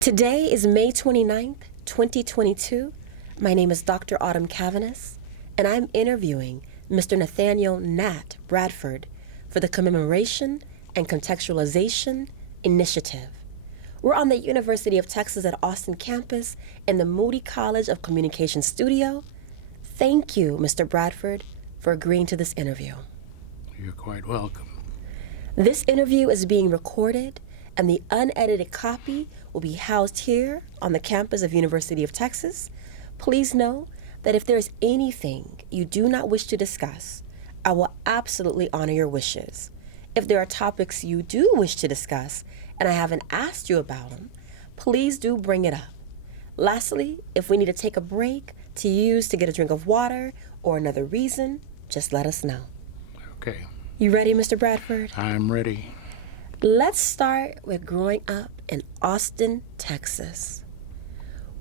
Today is May 29th, 2022. My name is Dr. Autumn Cavanis, and I'm interviewing Mr. Nathaniel Nat Bradford for the Commemoration and Contextualization Initiative. We're on the University of Texas at Austin campus in the Moody College of Communication studio. Thank you, Mr. Bradford, for agreeing to this interview. You're quite welcome. This interview is being recorded, and the unedited copy will be housed here on the campus of University of Texas. Please know that if there is anything you do not wish to discuss, I will absolutely honor your wishes. If there are topics you do wish to discuss and I haven't asked you about them, please do bring it up. Lastly, if we need to take a break to use to get a drink of water or another reason, just let us know. Okay. You ready, Mr. Bradford? I'm ready. Let's start with growing up in Austin, Texas.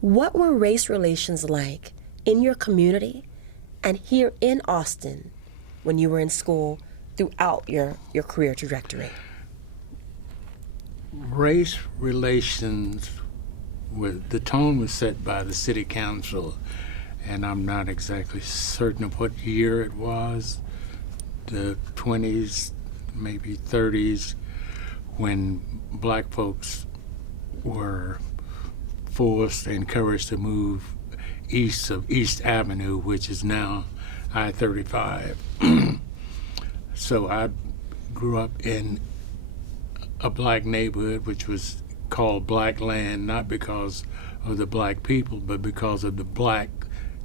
What were race relations like in your community and here in Austin when you were in school throughout your career trajectory? Race relations, the tone was set by the city council, and I'm not exactly certain of what year it was, the 20s, maybe 30s, when black folks were forced and encouraged to move east of East Avenue, which is now I-35. So I grew up in a black neighborhood which was called Black Land, not because of the black people, but because of the black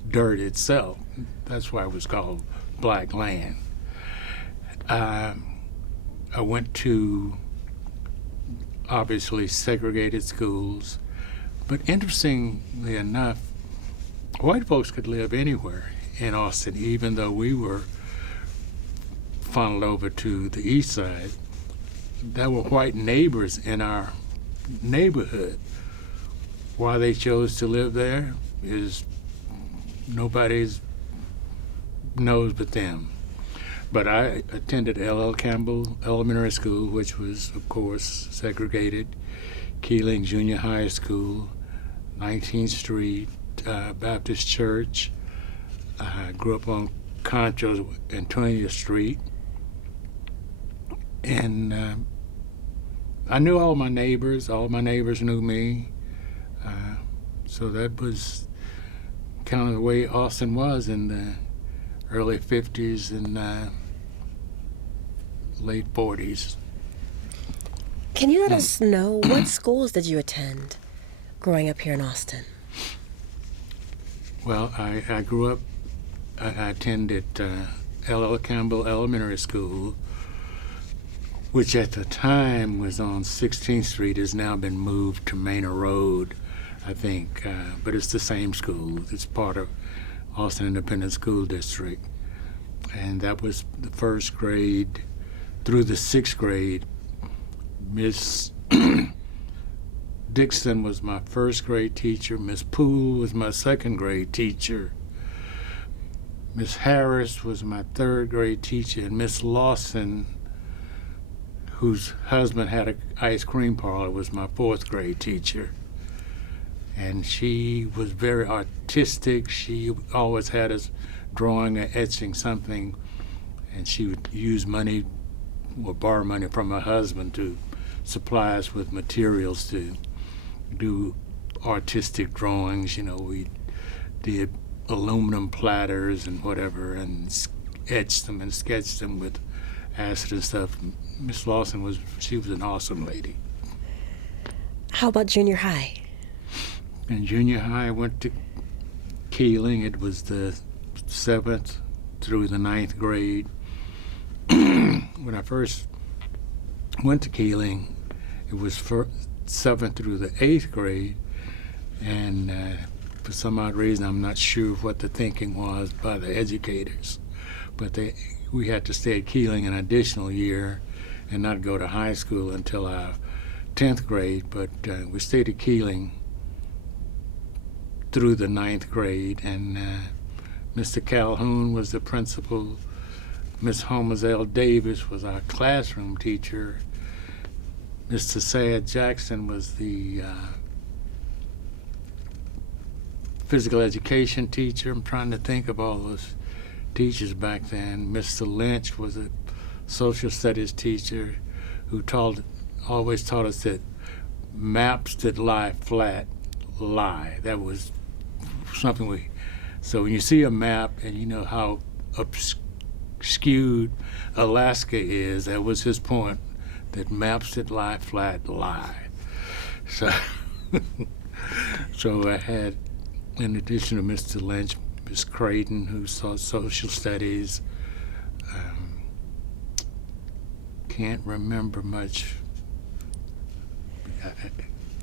dirt itself. That's why it was called Black Land. I went to obviously segregated schools, but interestingly enough, white folks could live anywhere in Austin, even though we were funneled over to the east side. There were white neighbors in our neighborhood. Why they chose to live there is nobody's knows but them. But I attended L.L. Campbell Elementary School, which was, of course, segregated, Keeling Junior High School, 19th Street Baptist Church. I grew up on Concho and 20th Street. And I knew all my neighbors. All my neighbors knew me. So that was kind of the way Austin was in the early 50s and late 40s. Can you let us know what schools did you attend growing up here in Austin? Well, I grew up, I attended L.L. Campbell Elementary School, which at the time was on 16th Street, has now been moved to Manor Road, I think, but it's the same school. It's part of Austin Independent School District. And that was the first grade through the sixth grade. Miss Dixon was my first grade teacher. Miss Poole was my second grade teacher. Miss Harris was my third grade teacher. And Miss Lawson, whose husband had an ice cream parlor, was my fourth grade teacher. And she was very artistic. She always had us drawing or etching something, and she would use money or borrow money from her husband to supply us with materials to do artistic drawings. You know, we did aluminum platters and whatever, and etched them and sketched them with acid and stuff. Miss Lawson she was an awesome lady. How about junior high? In junior high, I went to Keeling. It was the 7th through the 9th grade. When I first went to Keeling, it was 7th through the 8th grade, and for some odd reason, I'm not sure what the thinking was by the educators, but we had to stay at Keeling an additional year and not go to high school until our 10th grade, but we stayed at Keeling through the 9th grade, and Mr. Calhoun was the principal. Miss Holmes L. Davis was our classroom teacher. Mr. Sad Jackson was the physical education teacher. I'm trying to think of all those teachers back then. Mr. Lynch was a social studies teacher who always taught us that maps that lie flat lie. That was something so when you see a map and you know how skewed Alaska is, that was his point, that maps that lie flat lie. So, so I had, in addition to Mr. Lynch, Miss Creighton, who taught social studies. Can't remember much.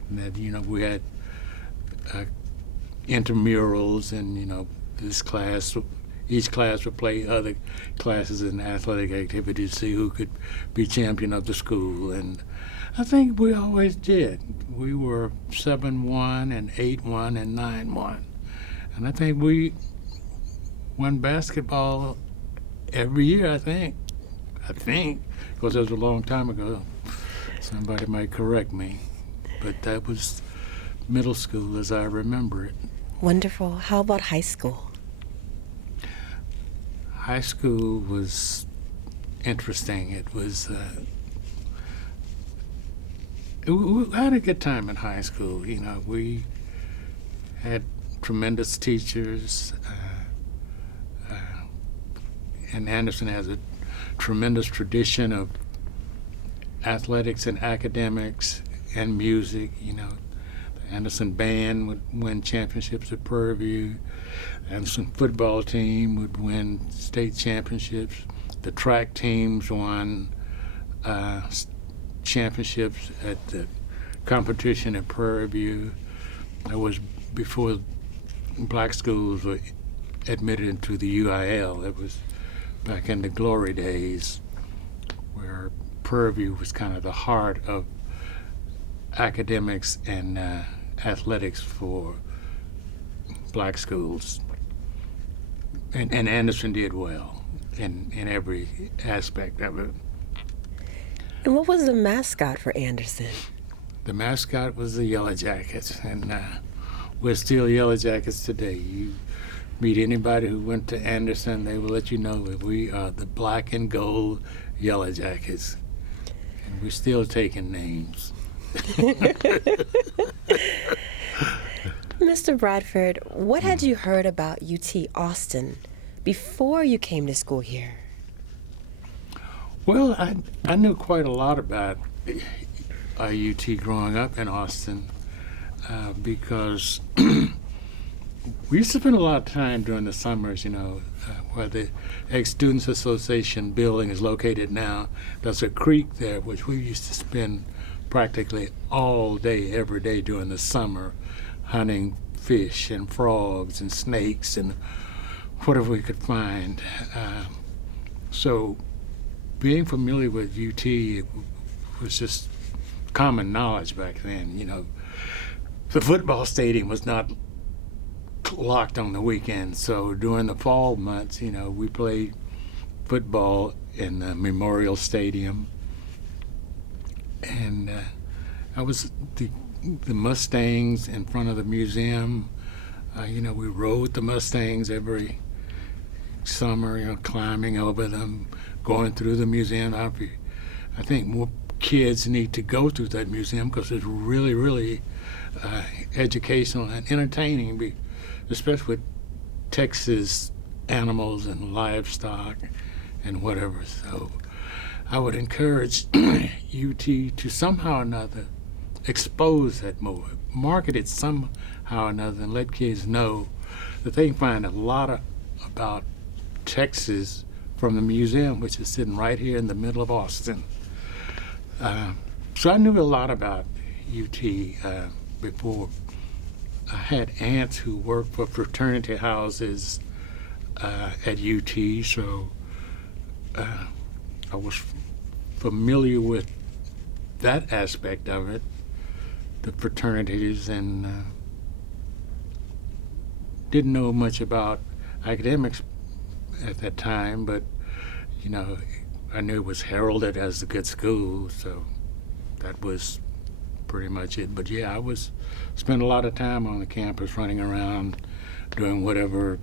That, you know, we had intramurals, and you know, each class would play other classes in athletic activities to see who could be champion of the school, and I think we always did. We were 7-1 and 8-1 and 9-1, and I think we won basketball every year. I think, because it was a long time ago. Somebody might correct me, but that was middle school as I remember it. Wonderful. How about high school? High school was interesting. It was, we had a good time in high school. You know, we had tremendous teachers, and Anderson has a tremendous tradition of athletics and academics and music. You know, the Anderson band would win championships at Prairie View. The Anderson football team would win state championships. The track teams won championships at the competition at Prairie View. That was before black schools were admitted into the UIL. It was back in the glory days, where Prairie View was kind of the heart of academics and athletics for black schools. And Anderson did well in every aspect of it. And what was the mascot for Anderson? The mascot was the Yellow Jackets, and we're still Yellow Jackets today. You meet anybody who went to Anderson, they will let you know that we are the black and gold Yellow Jackets. And we're still taking names. Mr. Bradford, what had you heard about UT Austin before you came to school here? Well, I knew quite a lot about UT growing up in Austin because we used to spend a lot of time during the summers, you know, where the Ex-Students Association building is located now. There's a creek there, which we used to spend practically all day, every day during the summer, hunting fish and frogs and snakes and whatever we could find. So being familiar with UT was just common knowledge back then. You know, the football stadium was not locked on the weekends, so during the fall months, you know, we played football in the Memorial Stadium, and I was the Mustangs in front of the museum. You know, we rode the Mustangs every summer, you know, climbing over them, going through the museum. I think more kids need to go through that museum because it's really, really educational and entertaining, especially with Texas animals and livestock and whatever. So I would encourage UT to somehow or another expose that more, market it somehow or another, and let kids know that they can find a lot about Texas from the museum, which is sitting right here in the middle of Austin. So I knew a lot about UT before. I had aunts who worked for fraternity houses at UT, so I was familiar with that aspect of it, the fraternities, and didn't know much about academics at that time, but you know, I knew it was heralded as a good school, so that was pretty much it. But yeah, I spent a lot of time on the campus running around doing whatever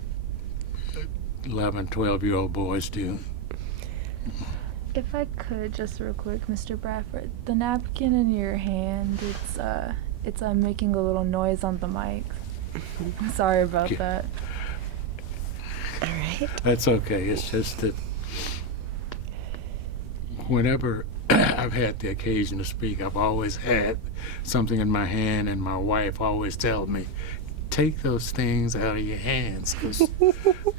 11, 12-year-old boys do. If I could, just real quick, Mr. Bradford, the napkin in your hand, it's making a little noise on the mic. Sorry about that. All right. That's okay. It's just that whenever I've had the occasion to speak, I've always had something in my hand, and my wife always tells me, take those things out of your hands, because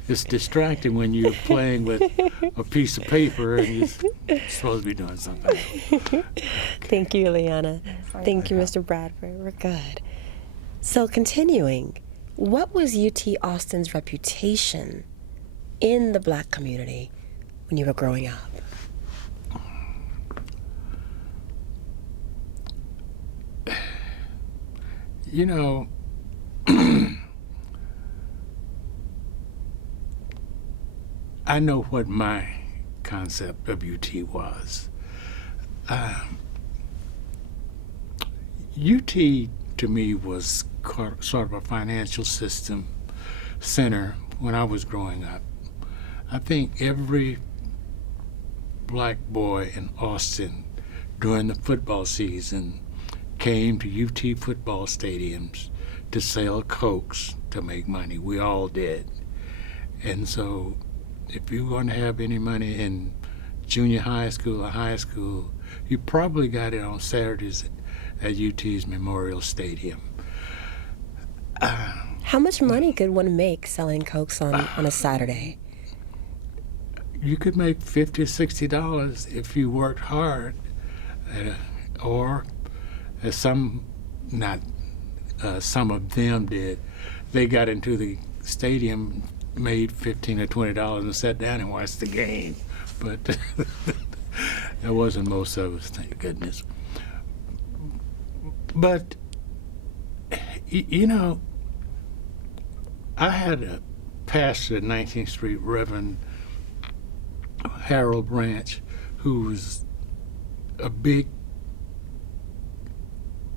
it's distracting when you're playing with a piece of paper and you're supposed to be doing something else. Thank you, Liana. Sorry Thank you, about Mr. Bradford. We're good. So continuing, what was UT Austin's reputation in the Black community when you were growing up? You know, I know what my concept of UT was. UT to me was sort of a financial system center when I was growing up. I think every black boy in Austin during the football season came to UT football stadiums to sell Cokes to make money. We all did. And so if you're going to have any money in junior high school or high school, you probably got it on Saturdays at UT's Memorial Stadium. How much money could one make selling Cokes on a Saturday? You could make $50 or $60 if you worked hard, or as some of them did. They got into the stadium, made $15 or $20 and sat down and watched the game. But that wasn't most of us, thank goodness. But, you know, I had a pastor at 19th Street, Reverend Harold Branch, who was a big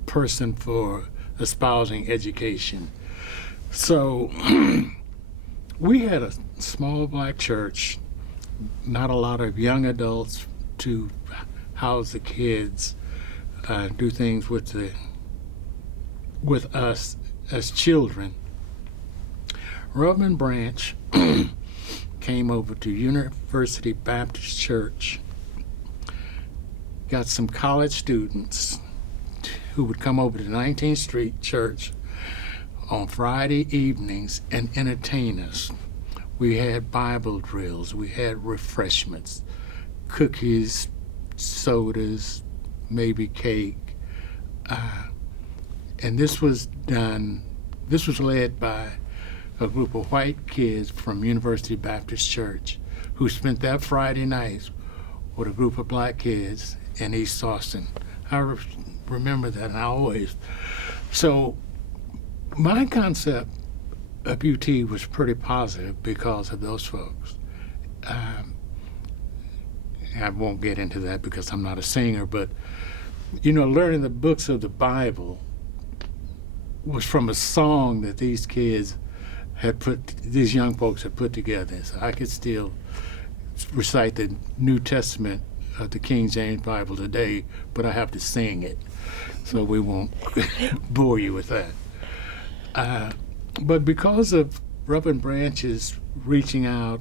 person for espousing education. So we had a small black church, not a lot of young adults to house the kids, do things with us as children. Reverend Branch came over to University Baptist Church, got some college students who would come over to 19th Street Church on Friday evenings and entertain us. We had Bible drills, we had refreshments, cookies, sodas, maybe cake. And this was led by a group of white kids from University Baptist Church who spent that Friday night with a group of black kids in East Austin. I remember that, and I always. So my concept of UT was pretty positive because of those folks. I won't get into that because I'm not a singer, but, you know, learning the books of the Bible was from a song that these young folks had put together. So I could still recite the New Testament of the King James Bible today, but I have to sing it, so we won't bore you with that. But because of Reverend Branch's reaching out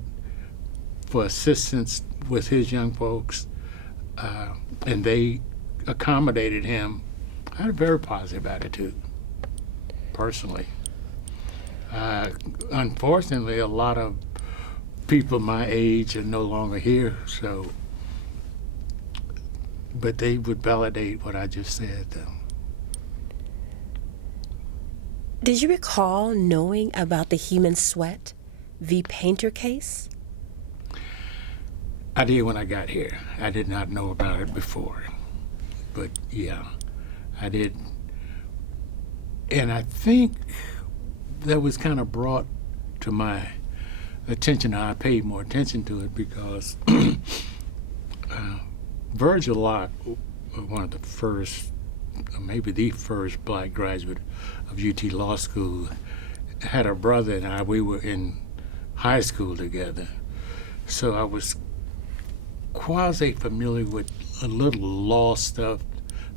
for assistance with his young folks, and they accommodated him, I had a very positive attitude, personally. Unfortunately, a lot of people my age are no longer here, so, but they would validate what I just said, though. Did you recall knowing about the Human Sweat v. Painter case? I did when I got here. I did not know about it before. But yeah, I did. And I think that was kind of brought to my attention. I paid more attention to it because Virgil Locke, one of the first, maybe the first black graduate of UT Law School, had a brother and we were in high school together. So I was quasi-familiar with a little law stuff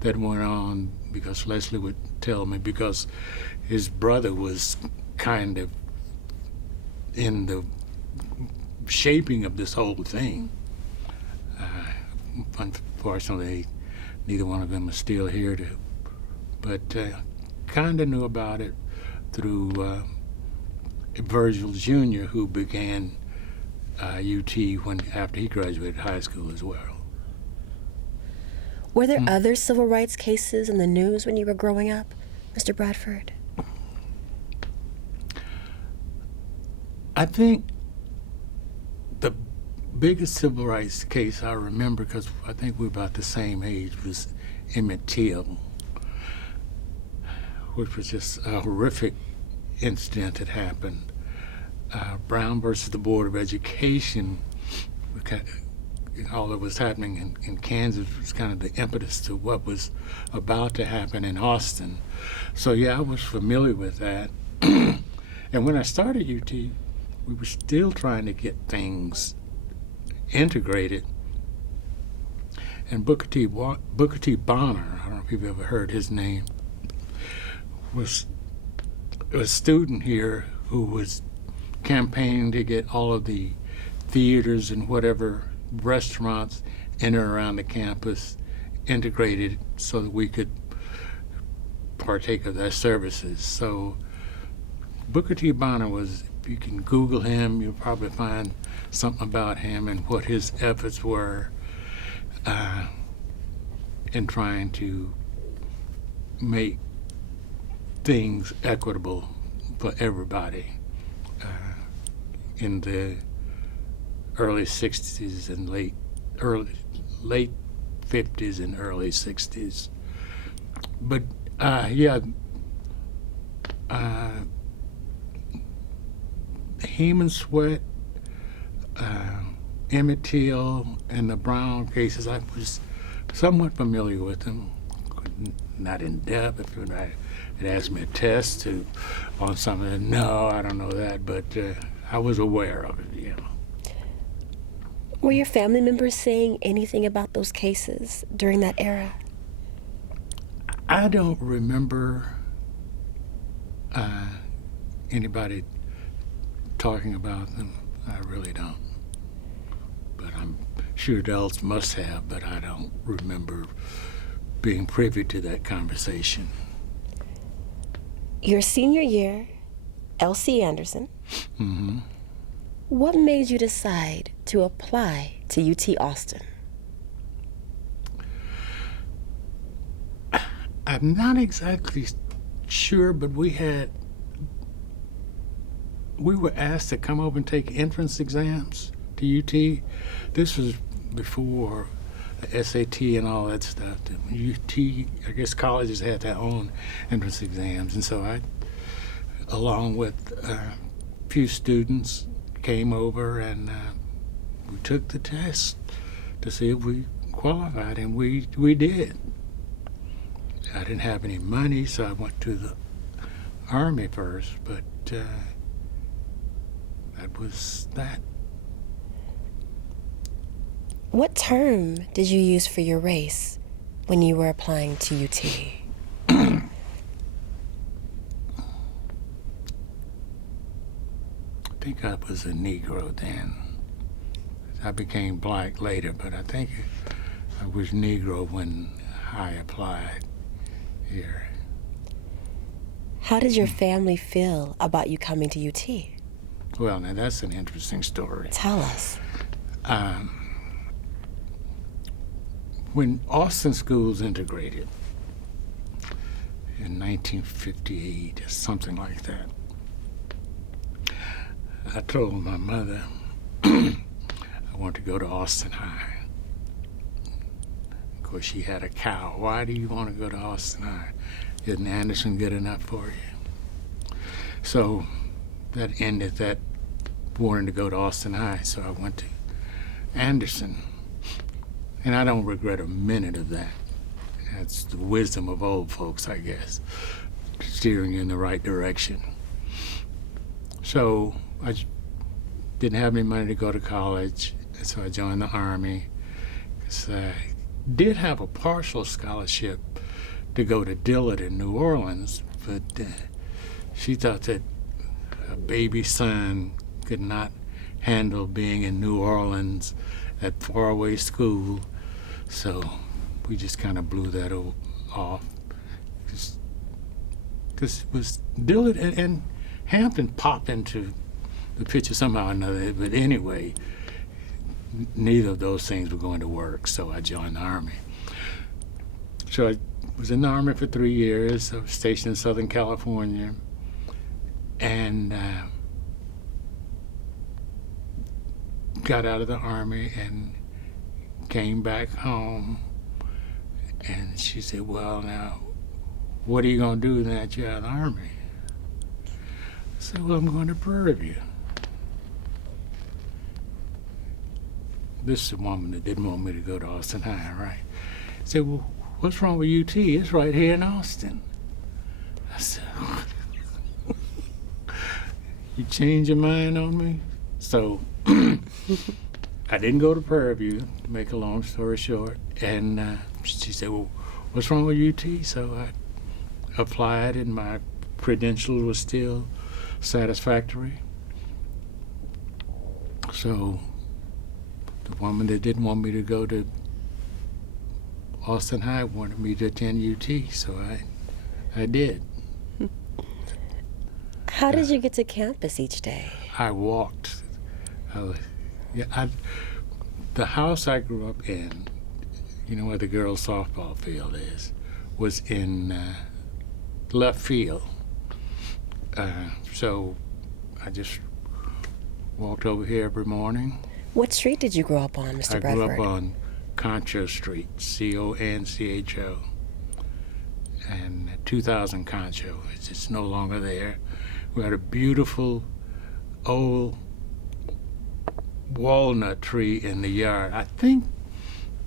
that went on, because Leslie would tell me, because his brother was kind of in the shaping of this whole thing. Unfortunately, neither one of them is still here but kind of knew about it through Virgil Jr., who began UT after he graduated high school as well. Were there other civil rights cases in the news when you were growing up, Mr. Bradford? I think the biggest civil rights case I remember, because I think we're about the same age, was Emmett Till, which was just a horrific incident that happened. Brown versus the Board of Education, all that was happening in Kansas was kind of the impetus to what was about to happen in Austin. So yeah, I was familiar with that. And when I started UT, we were still trying to get things integrated. And Booker T. Bonner, I don't know if you've ever heard his name, was a student here who was campaigning to get all of the theaters and whatever restaurants in and around the campus integrated so that we could partake of their services. So Booker T. Bonner was, if you can Google him, you'll probably find something about him and what his efforts were in trying to make things equitable for everybody in the early 60s and late 50s and early 60s. But Heman Sweat, Emmett Till, and the Brown cases, I was somewhat familiar with them, not in depth. If you had asked me a test on something, no, I don't know that, but I was aware of it, you know. Were your family members saying anything about those cases during that era? I don't remember anybody talking about them. I really don't. But I'm sure adults must have, but I don't remember being privy to that conversation. Your senior year, L.C. Anderson. Mm-hmm. What made you decide to apply to UT Austin? I'm not exactly sure, but we were asked to come over and take entrance exams to UT. This was before the SAT and all that stuff. UT, I guess colleges had their own entrance exams, and so I, along with a few students, came over and we took the test to see if we qualified, and we did. I didn't have any money, so I went to the Army first, but that was that. What term did you use for your race when you were applying to UT? I think I was a Negro then. I became black later, but I think I was Negro when I applied here. How did your family feel about you coming to UT? Well, now that's an interesting story. Tell us. When Austin schools integrated in 1958 or something like that, I told my mother I want to go to Austin High. Of course, she had a cow. Why do you want to go to Austin High? Isn't Anderson good enough for you? So that ended that wanting to go to Austin High. So I went to Anderson. And I don't regret a minute of that. That's the wisdom of old folks, I guess, steering you in the right direction. So didn't have any money to go to college, so I joined the Army. So I did have a partial scholarship to go to Dillard in New Orleans, but she thought that a baby son could not handle being in New Orleans at faraway school, so we just kind of blew that off. Because it was Dillard and Hampton popped into the picture somehow or another, but anyway, neither of those things were going to work, so I joined the Army. So I was in the Army for 3 years. I was stationed in Southern California, and got out of the Army and came back home. And she said, well, now, what are you going to do now that you're out of the Army? I said, well, I'm going to Prairie View. This is the woman that didn't want me to go to Austin High, right? I said, well, what's wrong with UT? It's right here in Austin. I said, you change your mind on me? So I didn't go to Prairie View, to make a long story short. And she said, well, what's wrong with UT? So I applied, and my credentials were still satisfactory. So the woman that didn't want me to go to Austin High wanted me to attend UT, so I did. How did you get to campus each day? I walked. The house I grew up in, you know where the girls' softball field is, was in left field. So I just walked over here every morning. What street did you grow up on, Mr. Bradford? I grew up on Concho Street, Concho, and 2000 Concho. It's no longer there. We had a beautiful old walnut tree in the yard. I think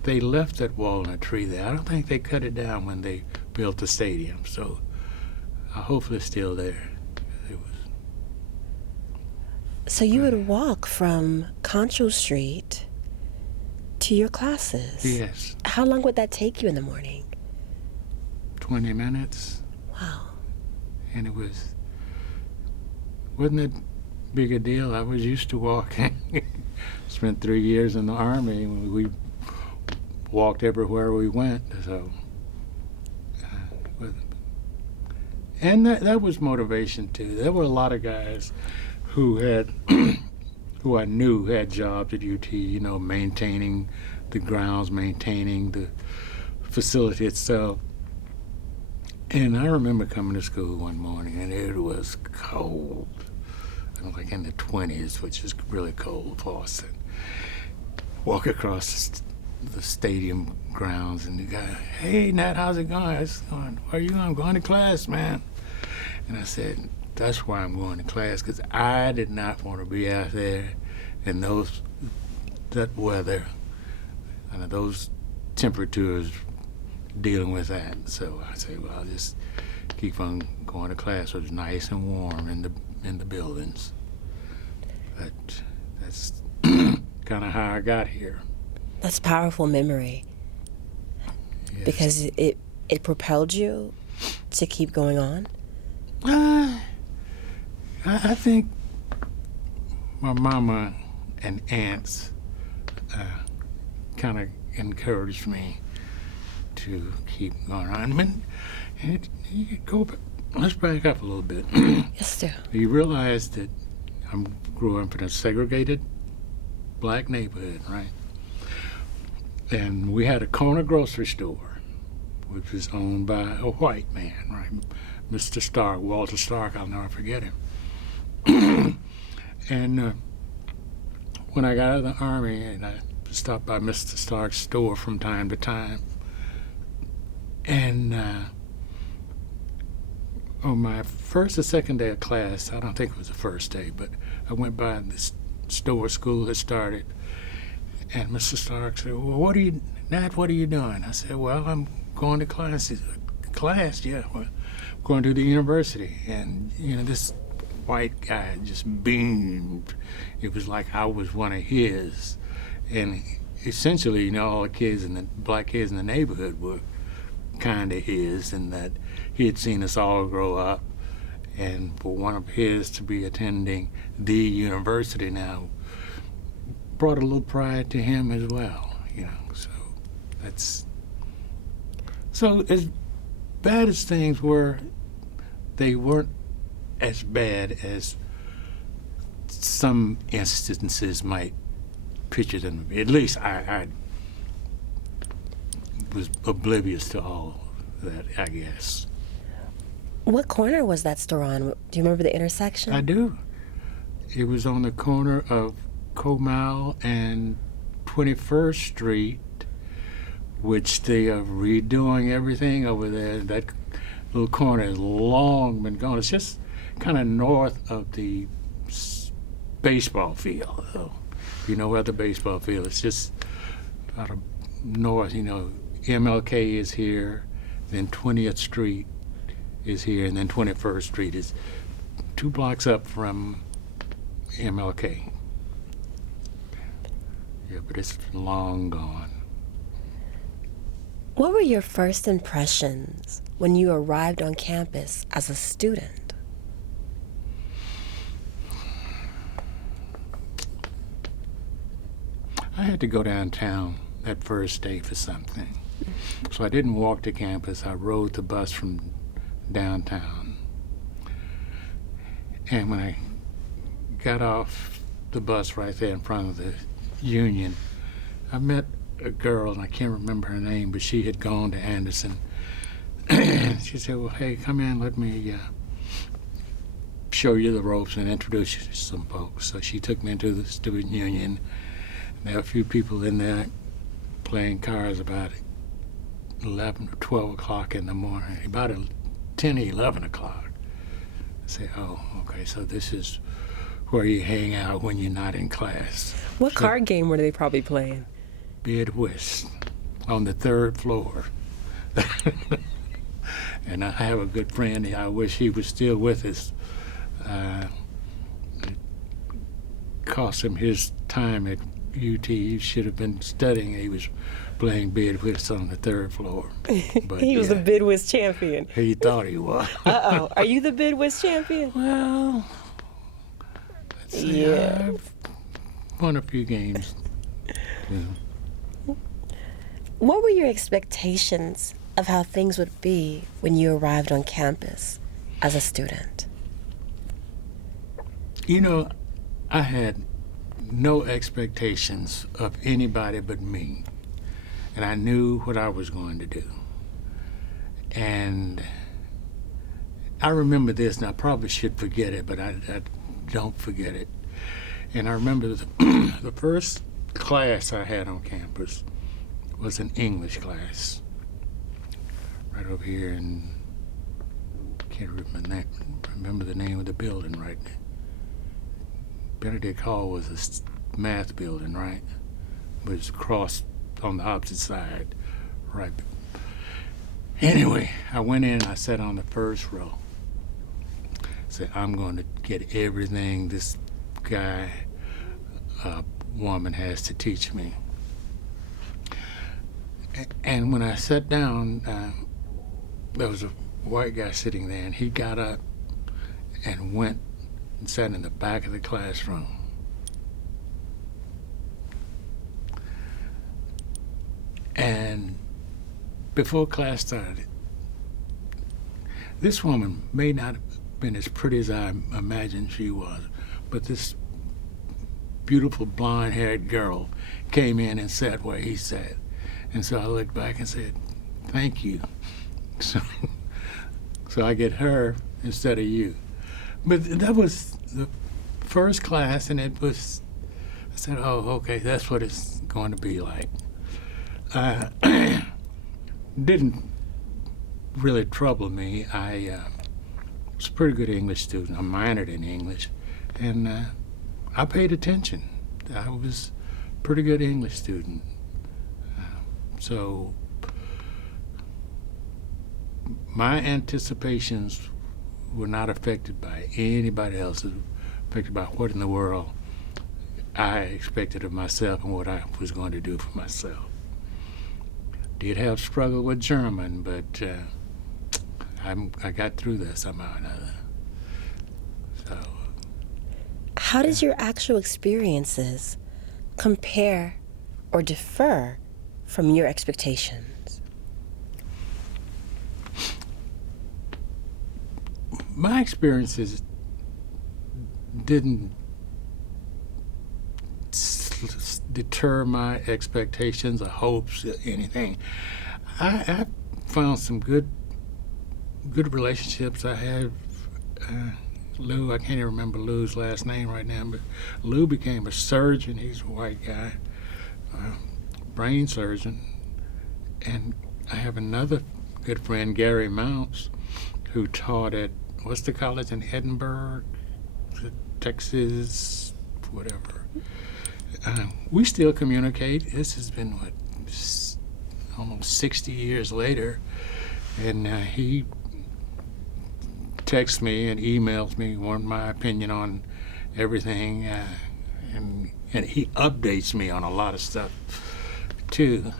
they left that walnut tree there. I don't think they cut it down when they built the stadium, so hopefully it's still there. So you would walk from Concho Street to your classes? Yes. How long would that take you in the morning? 20 minutes. Wow. And wasn't it big a deal? I was used to walking. Spent 3 years in the Army. We walked everywhere we went. So, and that was motivation too. There were a lot of guys who had, who I knew had jobs at UT. You know, maintaining the grounds, maintaining the facility itself. And I remember coming to school one morning, and it was cold. Like in the 20s, which is really cold for Austin. Walk across the stadium grounds, and the guy, hey, Nat, how's it going? It's going, where are you going? I'm going to class, man. And I said, that's why I'm going to class, because I did not want to be out there in that weather and those temperatures dealing with that. So I said, well, I'll just keep on going to class. So it's nice and warm in the buildings. But that's kind of how I got here. That's powerful memory. Yes. Because it propelled you to keep going on? I think my mama and aunts kind of encouraged me to keep going on. Let's back up a little bit. Yes, sir. You realize that I'm growing up in a segregated black neighborhood, right? And we had a corner grocery store, which was owned by a white man, right? Mr. Stark, Walter Stark, I'll never forget him. And when I got out of the Army, and I stopped by Mr. Stark's store from time to time, and on my first or second day of class, I don't think it was the first day, but I went by this store, school had started, and Mr. Stark said, well, Nat, what are you doing? I said, well, I'm going to class. He said, class? Yeah, well, I'm going to the university. And, you know, this white guy just beamed. It was like I was one of his. And essentially, you know, all the kids and the black kids in the neighborhood were kind of his, and that he had seen us all grow up. And for one of his to be attending the university now brought a little pride to him as well, you know. So that's, so as bad as things were, they weren't as bad as some instances might picture them to be. At least I was oblivious to all of that, I guess. What corner was that store on? Do you remember the intersection? I do. It was on the corner of Comal and 21st Street, which they are redoing everything over there. That little corner has long been gone. It's just kind of north of the baseball field. You know where the baseball field is? Just out of north, you know, MLK is here, then 20th Street is here, and then 21st Street is 2 blocks up from MLK. Yeah, but it's long gone. What were your first impressions when you arrived on campus as a student? I had to go downtown that first day for something. So I didn't walk to campus. I rode the bus from downtown. And when I got off the bus right there in front of the Union, I met a girl, and I can't remember her name, but she had gone to Anderson. She said, well, hey, come in, let me show you the ropes and introduce you to some folks. So she took me into the student union. There were a few people in there playing cards about 11 or 12 o'clock in the morning, about 10 or 11 o'clock. I say, oh, okay, so this is where you hang out when you're not in class. What card game were they probably playing? Bid whist on the 3rd floor. And I have a good friend, I wish he was still with us. It cost him his time at UT. He should have been studying. He was playing bid whist on the 3rd floor. But He was the bid whist champion. He thought he was. Uh-oh. Are you the bid whist champion? Well, let's see. Yeah. I've won a few games. Yeah. What were your expectations of how things would be when you arrived on campus as a student? You know, I had no expectations of anybody but me. And I knew what I was going to do. And I remember this, and I probably should forget it, but I don't forget it. And I remember the first class I had on campus was an English class. Right over here, and can't remember the name of the building right now. Benedict Hall was a math building, right? But it's across on the opposite side, right? Anyway, I went in, I sat on the first row. Said, I'm going to get everything this guy, woman has to teach me. And when I sat down, there was a white guy sitting there, and he got up and went and sat in the back of the classroom. And before class started, this woman may not have been as pretty as I imagined she was, but this beautiful blonde-haired girl came in and sat where he sat. And so I looked back and said, thank you. So I get her instead of you. But that was the first class, and it was, I said, oh, okay, that's what it's going to be like. Didn't really trouble me. I was a pretty good English student. I minored in English, and I paid attention. I was a pretty good English student. So my anticipations were not affected by anybody else, affected by what in the world I expected of myself and what I was going to do for myself. Did have struggle with German, but I got through that somehow or another. So, How does your actual experiences compare or differ from your expectations? my experiences didn't deter my expectations or hopes or anything. I found some good relationships. I have Lou. I can't even remember Lou's last name right now, but Lou became a surgeon. He's a white guy, brain surgeon, and I have another good friend, Gary Mounts, who taught at what's the college in Edinburgh, Texas, whatever. We still communicate. This has been almost 60 years later, and he texts me and emails me, want my opinion on everything, and he updates me on a lot of stuff too.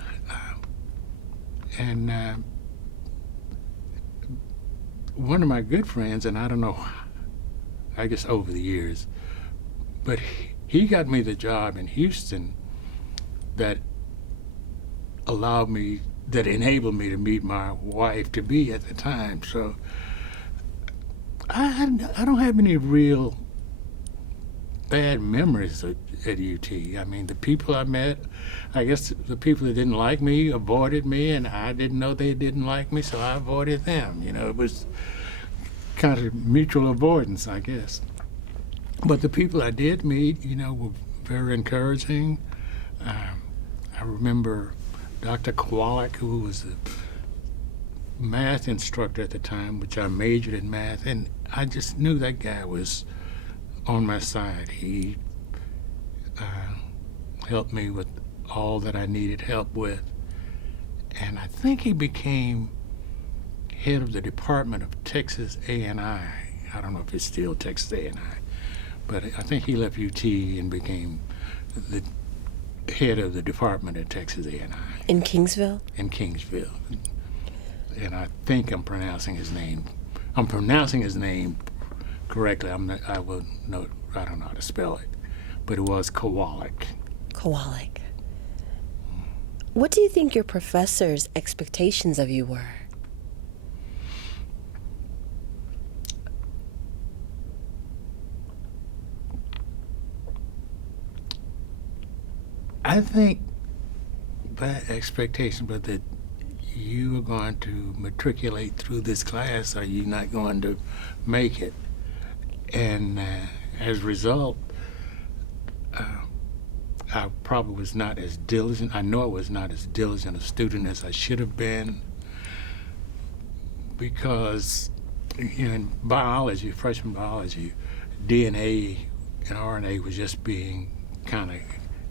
And one of my good friends, and I don't know, I guess over the years, but he got me the job in Houston that enabled me to meet my wife to be at the time. So I don't have any real bad memories at UT. I mean, the people I met, I guess the people that didn't like me avoided me, and I didn't know they didn't like me, so I avoided them. You know, it was kind of mutual avoidance, I guess. But the people I did meet, you know, were very encouraging. I remember Dr. Kowalik, who was a math instructor at the time, which I majored in math, and I just knew that guy was on my side. He helped me with all that I needed help with. And I think he became head of the Department of Texas A&I. I don't know if it's still Texas A&I, but I think he left UT and became the head of the Department of Texas A&I. In Kingsville? In Kingsville. And I think I'm pronouncing his name. I'm pronouncing his name correctly. I don't know how to spell it, but it was Kowalik. Kowalik. What do you think your professors' expectations of you were? I think that expectation, but that you are going to matriculate through this class or you're not going to make it. And as a result, I probably was not as diligent. I know I was not as diligent a student as I should have been, because in biology, freshman biology, DNA and RNA was just being kind of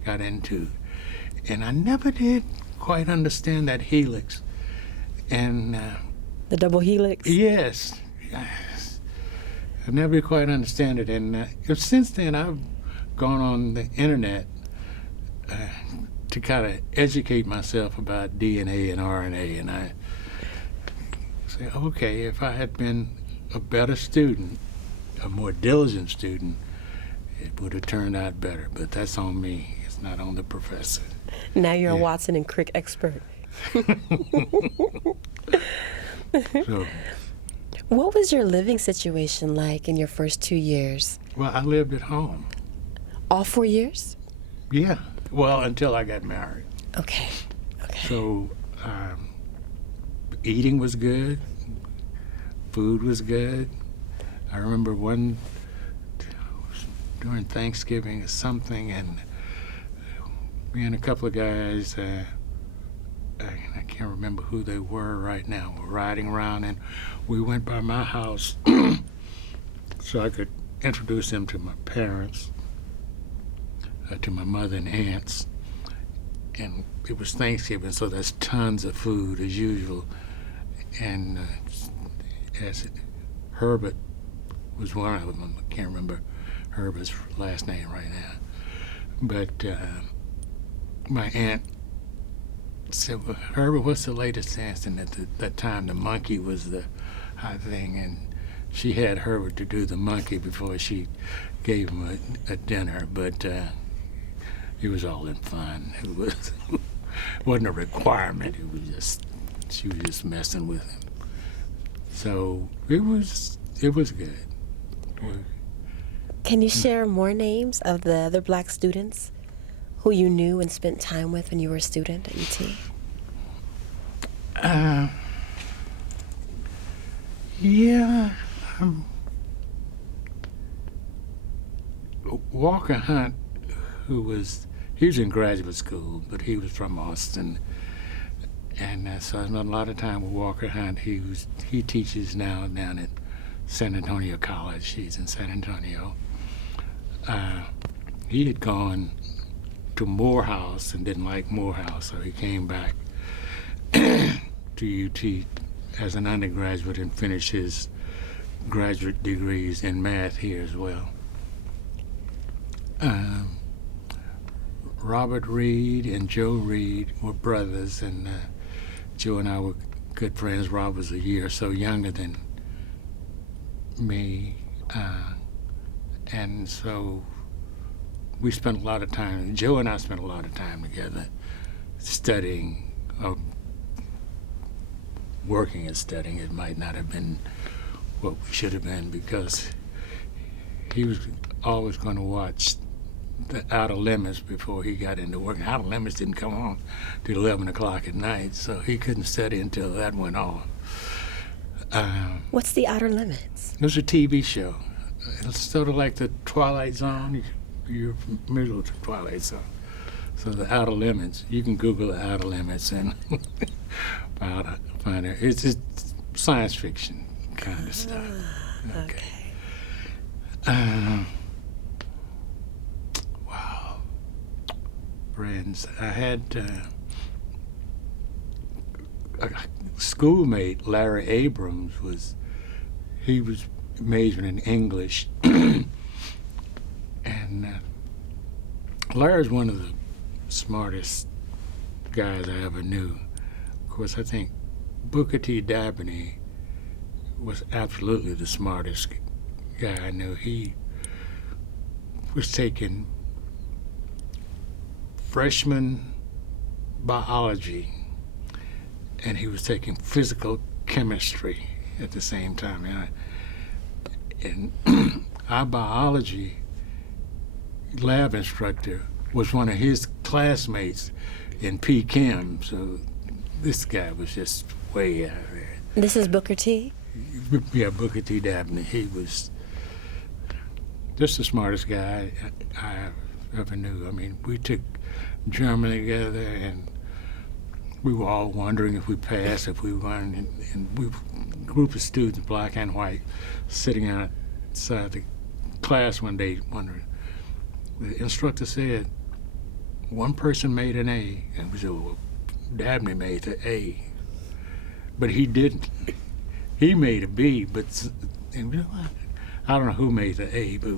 got into. And I never did quite understand that helix. And the double helix? Yes. I never did quite understand it. And since then, I've gone on the internet to kind of educate myself about DNA and RNA. And I say, okay, if I had been a better student, a more diligent student, it would have turned out better. But that's on me. It's not on the professor. Now you're a Watson and Crick expert. So, what was your living situation like in your first 2 years? well, I lived at home. All 4 years? Yeah. Well, until I got married. Okay. So, eating was good. Food was good. I remember during Thanksgiving or something, and me and a couple of guys, I can't remember who they were right now, were riding around, and we went by my house so I could introduce them to my parents, to my mother and aunts. And it was Thanksgiving, so there's tons of food as usual. And as Herbert was one of them. I can't remember Herbert's last name right now. But my aunt said, well, Herbert, what's the latest dance? And at that time, the monkey was the hot thing. And she had Herbert to do the monkey before she gave him a dinner. But it was all in fun. It wasn't a requirement. It was just, she was just messing with him. So it was good. Can you share more names of the other black students who you knew and spent time with when you were a student at UT? Yeah. Walker Hunt, he was in graduate school, but he was from Austin. And so I spent a lot of time with Walker Hunt. He teaches now down at San Antonio College. He's in San Antonio. He had gone to Morehouse and didn't like Morehouse, so he came back to UT as an undergraduate and finished his graduate degrees in math here as well. Robert Reed and Joe Reed were brothers, and Joe and I were good friends. Rob was a year or so younger than me, and so we spent a lot of time, Joe and I spent a lot of time together studying, working and studying. It might not have been what we should have been, because he was always going to watch the Outer Limits before he got into work. Outer Limits didn't come on till 11 o'clock at night, so he couldn't study until that went on. What's the Outer Limits? It was a TV show. It's sort of like the Twilight Zone. You're familiar with the Twilight Zone. So the Outer Limits, you can Google the Outer Limits and find it. It's just science fiction kind of stuff. Okay. Wow. Friends. I had a schoolmate, Larry Abrams, he was majoring in English. And Larry's one of the smartest guys I ever knew. Of course, I think Booker T. Dabney was absolutely the smartest guy I knew. He was taking freshman biology, and he was taking physical chemistry at the same time. And our biology lab instructor was one of his classmates in P-Chem, so this guy was just way out of there. This is Booker T? Yeah, Booker T. Dabney. He was just the smartest guy I ever knew. I mean, we took German together, and we were all wondering if we passed, if we won, and we, a group of students, black and white, sitting outside the class one day wondering. The instructor said, one person made an A, and we said, well, Dabney made the A. But he didn't. He made a B, but and I don't know who made the A, but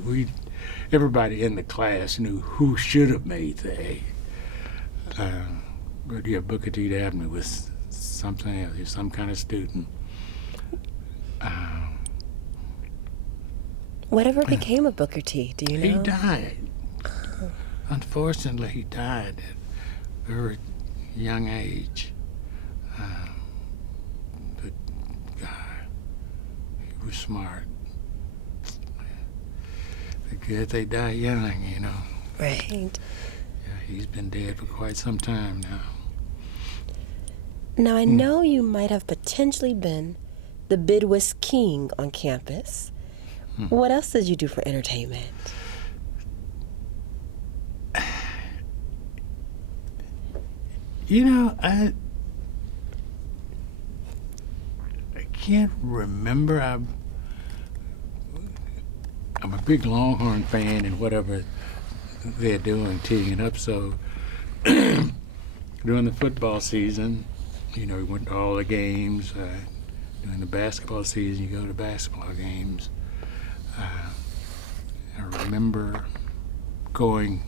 everybody in the class knew who should have made the A. But yeah, Booker T. Dabney was something else. He was some kind of student. Whatever became of Booker T, do you know? He died. Unfortunately, he died at a very young age. But God, he was smart. They're good they die young, you know. Right. Yeah, he's been dead for quite some time now. Now, I know you might have potentially been the bidwist king on campus. What else did you do for entertainment? You know, I can't remember. I'm a big Longhorn fan, and whatever they're doing, teeing up. So during the football season, you know, we went to all the games. During the basketball season, you go to basketball games. I remember going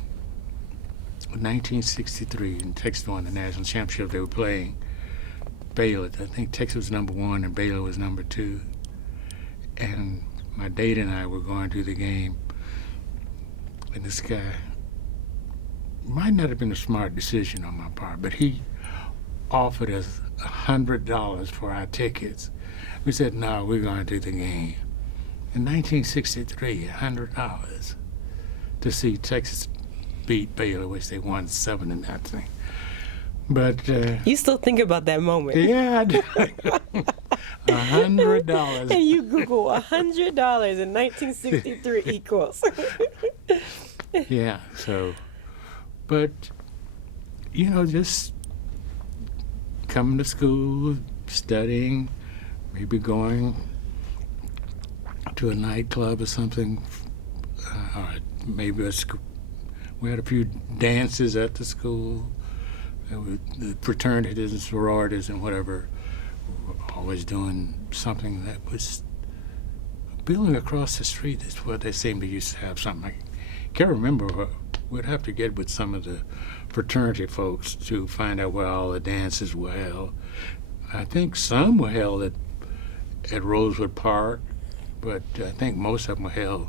in 1963 and Texas won the national championship. They were playing Baylor. I think Texas was number 1 and Baylor was number 2. And my date and I were going to the game, and this guy might not have been a smart decision on my part, but he offered us $100 for our tickets. We said, no, we're going to the game. In 1963, $100 to see Texas beat Baylor, which they won 7-0. But You still think about that moment. yeah, I do. $100. And you Google $100 in 1963 equals. Yeah, so, but, you know, just coming to school, studying, maybe going to a nightclub or something, or maybe we had a few dances at the school. The fraternities and sororities and whatever were always doing something that was building across the street is what they seemed to used to have something. I can't remember. We'd have to get with some of the fraternity folks to find out where all the dances were held. I think some were held at Rosewood Park, but I think most of them were held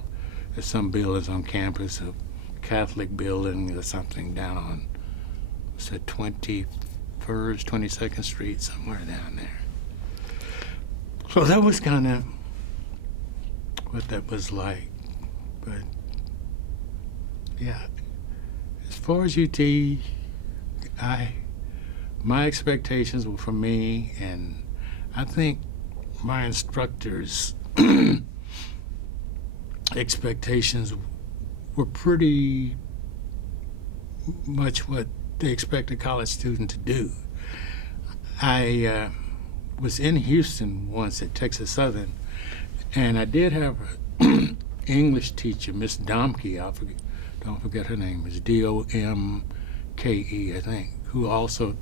at some buildings on campus, a Catholic building or something down on, what's that, 21st, 22nd Street, somewhere down there. So that was kind of what that was like. But yeah, as far as UT, my expectations were for me, and I think my instructors' expectations were pretty much what they expect a college student to do. I was in Houston once at Texas Southern, and I did have an English teacher, Miss Domke, don't forget her name, it's Domke, I think, who also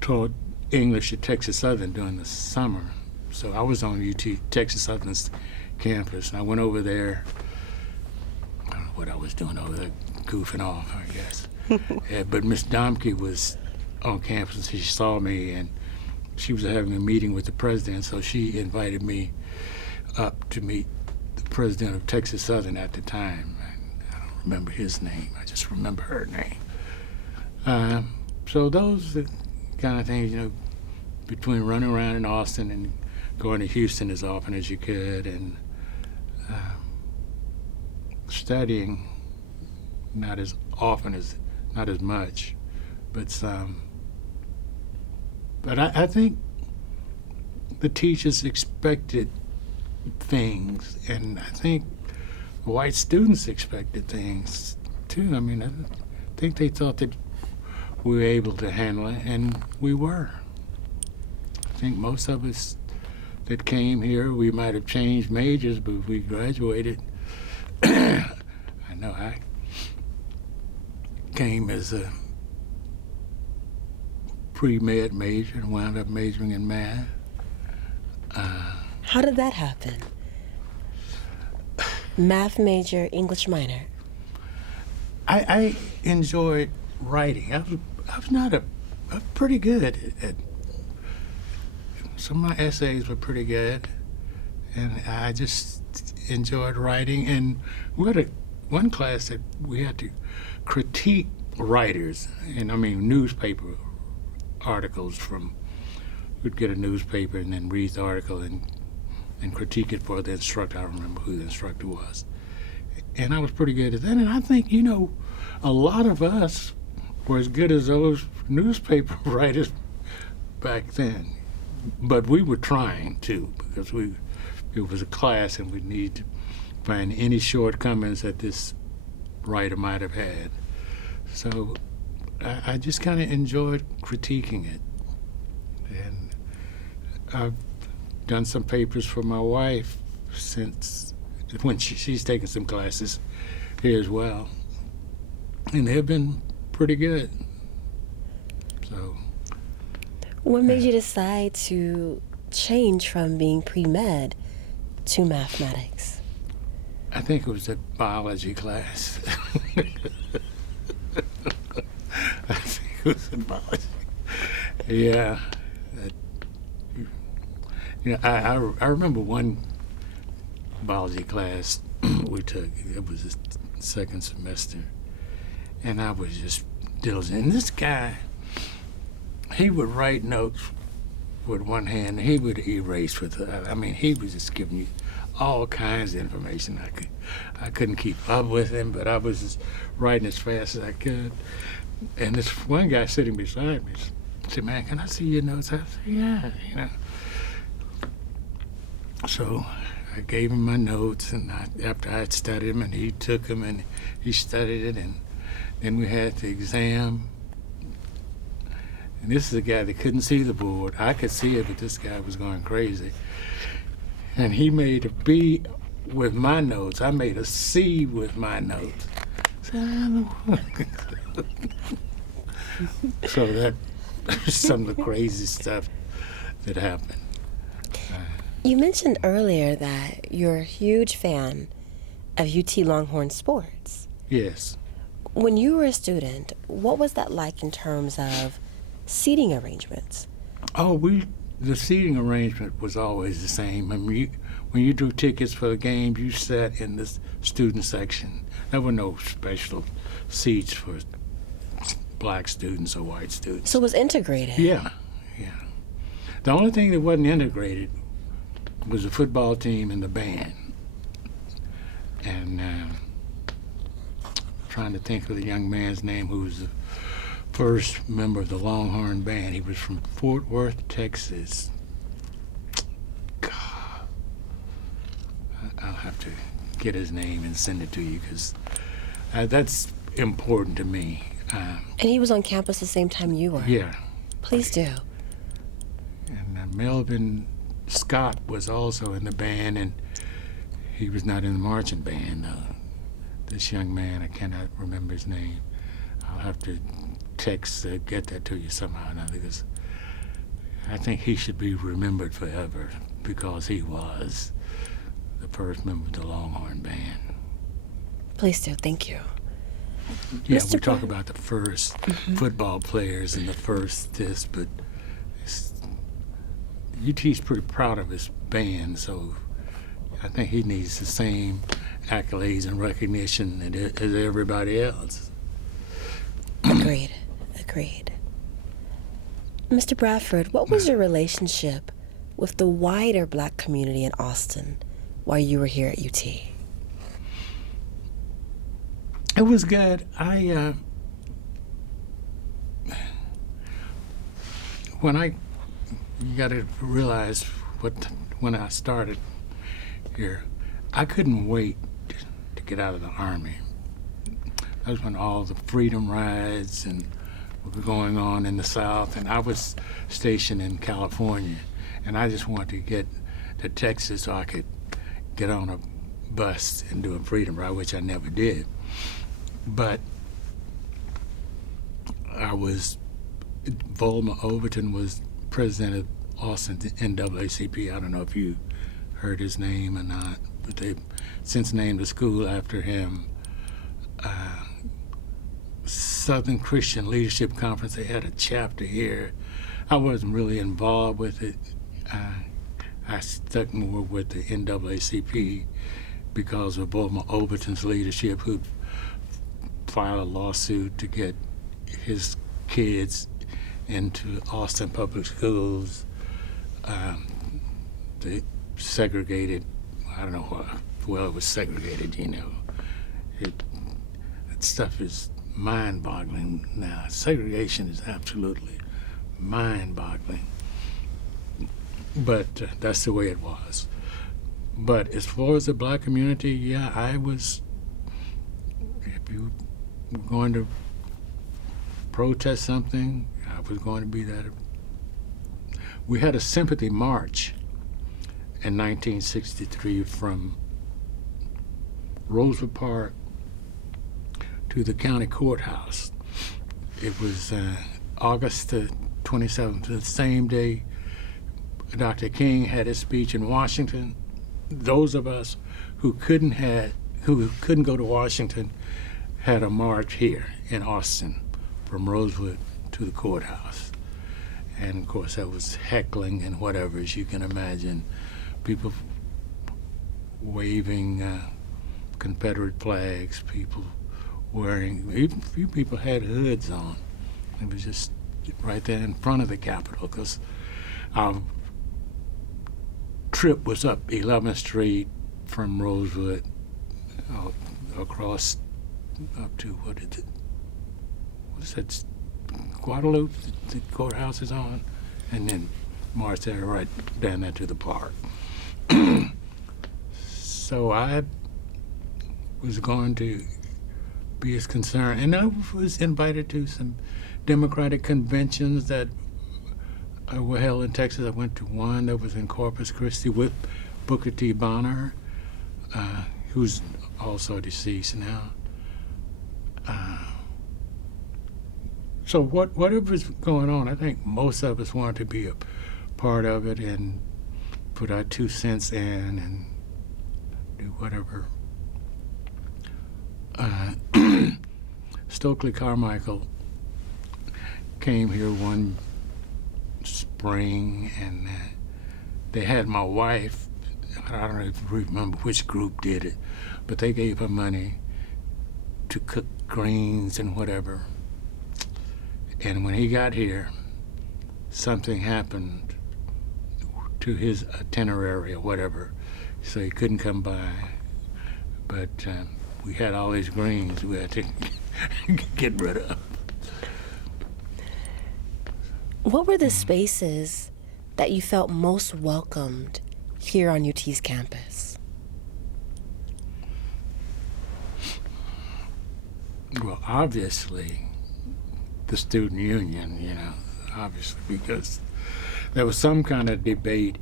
taught English at Texas Southern during the summer. So I was on UT Texas Southern's campus, and I went over there. I don't know what I was doing over there, goofing off, I guess. But Miss Domke was on campus, and she saw me, and she was having a meeting with the president, so she invited me up to meet the president of Texas Southern at the time. I don't remember his name. I just remember her name. So those are the kind of things, you know, between running around in Austin and going to Houston as often as you could, and studying not as often not as much, but some. But I think the teachers expected things, and I think white students expected things too. I mean, I think they thought that we were able to handle it, and we were. I think most of us that came here, we might have changed majors, but we graduated. I know I came as a pre-med major and wound up majoring in math. How did that happen? Math major, English minor. I enjoyed writing. I was not pretty good at some of my essays were pretty good, and I just enjoyed writing. And we had one class that we had to critique writers, and I mean newspaper articles from. We'd get a newspaper and then read the article and critique it for the instructor. I don't remember who the instructor was, and I was pretty good at that. And I think, you know, a lot of us were as good as those newspaper writers back then. But we were trying too, because it was a class and we needed to find any shortcomings that this writer might have had. So I just kind of enjoyed critiquing it. And I've done some papers for my wife since when she's taken some classes here as well. And they've been pretty good. So. What made you decide to change from being pre-med to mathematics? I think it was a biology class. I think it was a biology. Yeah. I remember one biology class we took. It was the second semester, and I was just diligent. And this guy, he would write notes with one hand, and he would erase with the other. I mean, he was just giving you all kinds of information. I couldn't keep up with him, but I was just writing as fast as I could. And this one guy sitting beside me said, "Man, can I see your notes?" I said, "Yeah, you know." So I gave him my notes, and after I had studied them, and he took them and he studied it, and then we had the exam. And this is a guy that couldn't see the board. I could see it, but this guy was going crazy. And he made a B with my notes. I made a C with my notes. So that was some of the crazy stuff that happened. You mentioned earlier that you're a huge fan of UT Longhorn sports. Yes. When you were a student, what was that like in terms of seating arrangements? Oh, the seating arrangement was always the same. I mean, when you drew tickets for the game, you sat in the student section. There were no special seats for black students or white students. So it was integrated? Yeah. The only thing that wasn't integrated was the football team and the band. And trying to think of the young man's name who was the first member of the Longhorn Band. He was from Fort Worth, Texas. God. I'll have to get his name and send it to you because that's important to me. And he was on campus the same time you were? Yeah. Please do. And Melvin Scott was also in the band, and he was not in the marching band. This young man, I cannot remember his name. I'll have to text get that to you somehow or another, because I think he should be remembered forever because he was the first member of the Longhorn Band. Please do. Thank you. Yeah, Mr. we talk about the first football players and the first this, but UT's pretty proud of his band, so I think he needs the same accolades and recognition as everybody else. Agreed. Mr. Bradford, what was your relationship with the wider black community in Austin while you were here at UT? It was good. You got to realize when I started here, I couldn't wait to get out of the Army. That was when all the freedom rides and were going on in the South, and I was stationed in California, and I just wanted to get to Texas so I could get on a bus and do a freedom ride, which I never did. But Volma Overton was president of Austin NAACP. I don't know if you heard his name or not, but they've since named the school after him. Southern Christian Leadership Conference, they had a chapter here. I wasn't really involved with it. I stuck more with the NAACP because of Volma Overton's leadership, who filed a lawsuit to get his kids into Austin public schools. They segregated, I don't know what, well, it was segregated, you know. That stuff is mind-boggling now. Segregation is absolutely mind-boggling. But that's the way it was. But as far as the black community, yeah, if you were going to protest something, I was going to be there. We had a sympathy march in 1963 from Roosevelt Park to the county courthouse. It was August the 27th, the same day Dr. King had his speech in Washington. those of us who couldn't go to Washington had a march here in Austin from Rosewood to the courthouse. And of course that was heckling and whatever, as you can imagine. People waving Confederate flags, people wearing, even a few people had hoods on. It was just right there in front of the Capitol, because our trip was up 11th Street from Rosewood across up to, what is that, Guadalupe, the courthouse is on, and then marched there right down there to the park. So I was going to be as concerned, and I was invited to some Democratic conventions that were held in Texas. I went to one that was in Corpus Christi with Booker T. Bonner, who's also deceased now. So whatever's going on, I think most of us want to be a part of it and put our 2 cents in and do whatever. Stokely Carmichael came here one spring, and they had my wife, I don't remember which group did it, but they gave her money to cook greens and whatever. And when he got here, something happened to his itinerary or whatever, so he couldn't come by. But we had all these greens we had to get rid of. What were the spaces that you felt most welcomed here on UT's campus? Well, obviously, the student union, obviously, because there was some kind of debate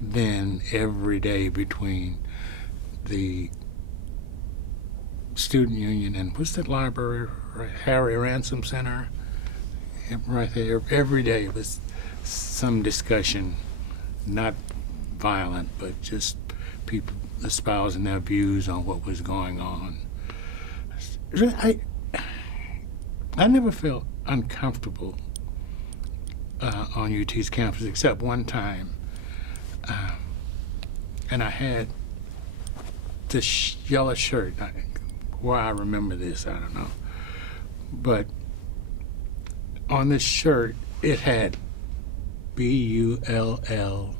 then every day between the student union and what's that library, Harry Ransom Center? Right there, every day was some discussion, not violent, but just people espousing their views on what was going on. I never felt uncomfortable on UT's campus except one time, and I had this yellow shirt. Why I remember this, I don't know, but on this shirt it had BULLSHIRT,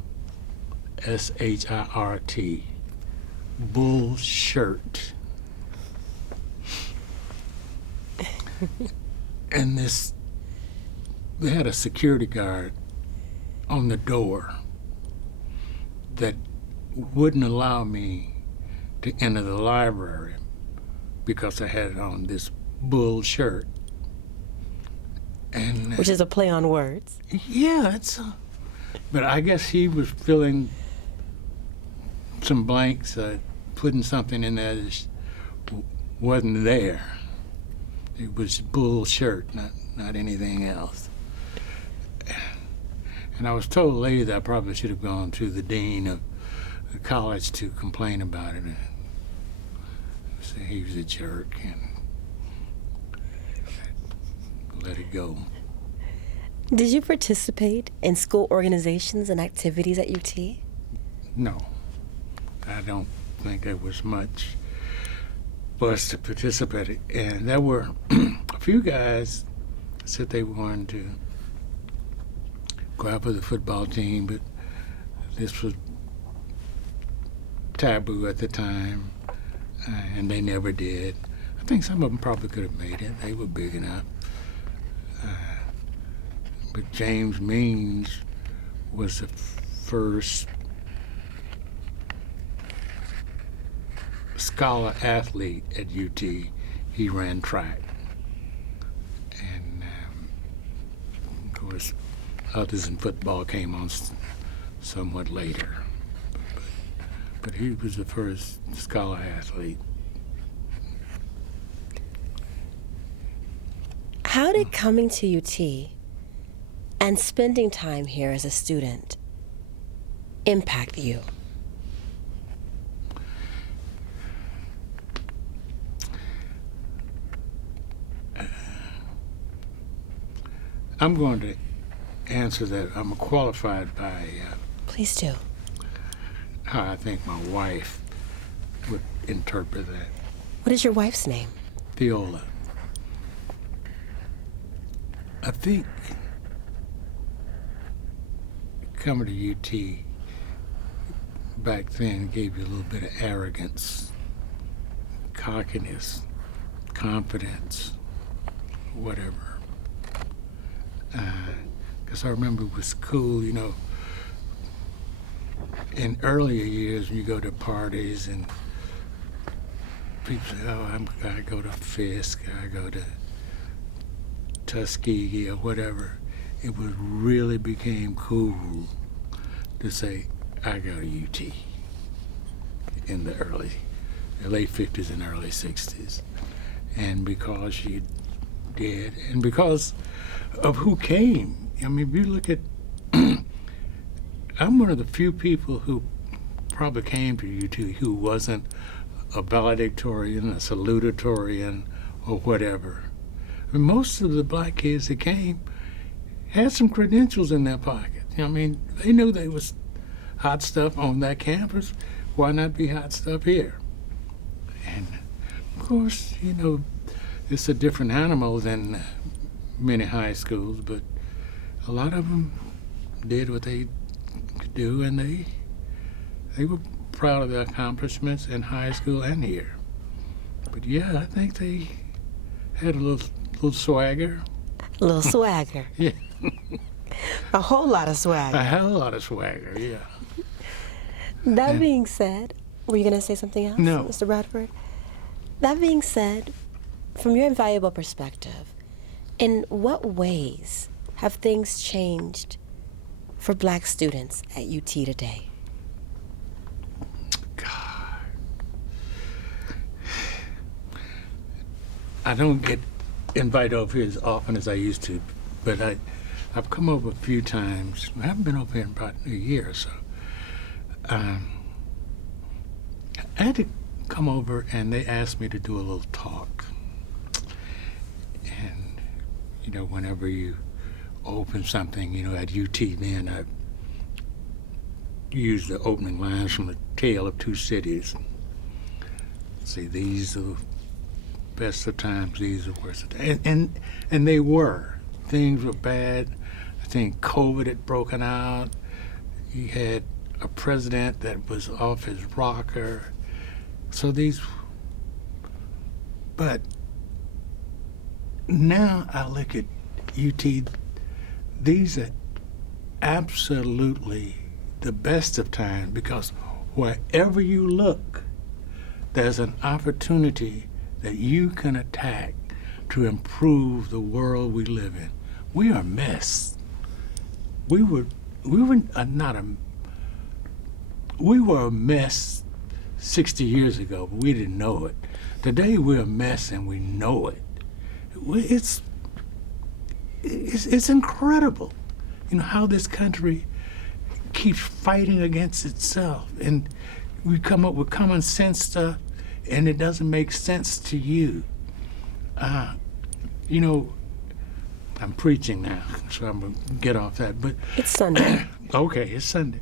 bull shirt. And they had a security guard on the door that wouldn't allow me to enter the library because I had on this bull shirt. And Which is a play on words. yeah, but I guess he was filling some blanks, putting something in there that wasn't there. It was bull shirt, not anything else. And I was told later that I probably should have gone to the dean of the college to complain about it and say he was a jerk and let it go. Did you participate in school organizations and activities at UT? No, I don't think there was much for us to participate in. And there were a few guys said they wanted to go out for the football team, but this was taboo at the time, and they never did. I think some of them probably could have made it. They were big enough. But James Means was the first scholar athlete at UT. He ran track. And of course, others in football came on somewhat later. But he was the first scholar athlete. How did coming to UT and spending time here as a student impact you? I'm going to answer that. I'm qualified by Please do. how I think my wife would interpret that. What is your wife's name? Viola. I think coming to UT back then gave you a little bit of arrogance, cockiness, confidence, whatever. Because I remember it was cool, you know, in earlier years when you go to parties and people say, oh, I go to Fisk, I go to Tuskegee or whatever, it was really became cool to say, I go to UT in the late 50s and early 60s. And because you did, and because of who came. I mean, if you look at, I'm one of the few people who probably came to UT who wasn't a valedictorian, a salutatorian, or whatever. I mean, most of the black kids that came had some credentials in their pocket. I mean, they knew there was hot stuff on that campus. Why not be hot stuff here? And of course, you know, it's a different animal than many high schools, but a lot of them did what they could do, and they were proud of their accomplishments in high school and here. But yeah, I think they had a little swagger. A little swagger. Yeah. A whole lot of swagger. A hell of a lot of swagger, yeah. That being said, were you going to say something else, No. Mr. Bradford? That being said, from your invaluable perspective, in what ways have things changed for black students at UT today? God. I don't get invited over here as often as I used to, but I've come over a few times. I haven't been over here in about a year or so. I had to come over and they asked me to do a little talk. And, you know, whenever you open something, you know, at UT then, I use the opening lines from The Tale of Two Cities. Say, these are the best of times, these are the worst of times. And they were. Things were bad. I think COVID had broken out. You had a president that was off his rocker. So but now I look at UT, these are absolutely the best of times, because wherever you look, there's an opportunity that you can attack to improve the world we live in. We are a mess. We were a mess 60 years ago, but we didn't know it. Today we're a mess and we know it. It's incredible, you know, how this country keeps fighting against itself, and we come up with common sense stuff, and it doesn't make sense to you. You know, I'm preaching now, so I'm gonna get off that. But It's Sunday. okay, it's Sunday.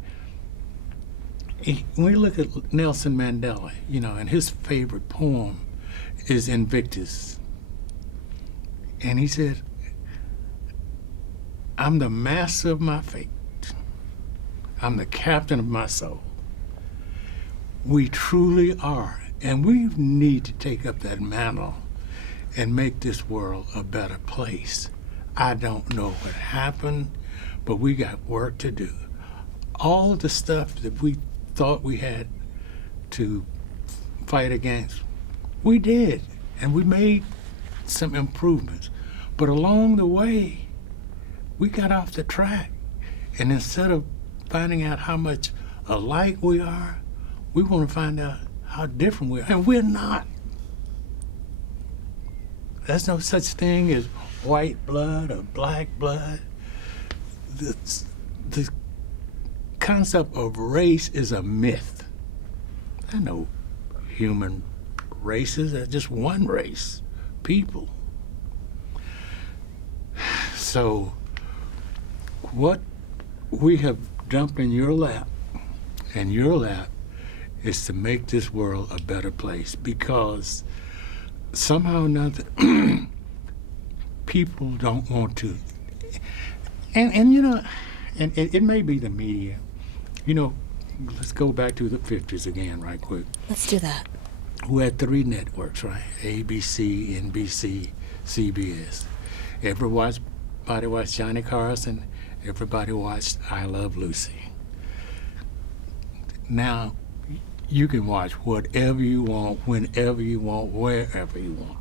When we look at Nelson Mandela, you know, and his favorite poem is Invictus. And he said, I'm the master of my fate. I'm the captain of my soul. We truly are. And we need to take up that mantle and make this world a better place. I don't know what happened, but we got work to do. All the stuff that we thought we had to fight against, we did, and we made some improvements. But along the way, we got off the track, and instead of finding out how much alike we are, we want to find out how different we are, and we're not. There's no such thing as white blood or black blood. The concept of race is a myth. There are no human races. There's just one race, people. So what we have dumped in your lap, and your lap, is to make this world a better place, because somehow or another people don't want to. And you know, and it may be the media. You know, let's go back to the 50s again right quick. Let's do that. Who had 3 networks, right? ABC, NBC, CBS. Everybody watched Johnny Carson. Everybody watched I Love Lucy. Now, you can watch whatever you want, whenever you want, wherever you want.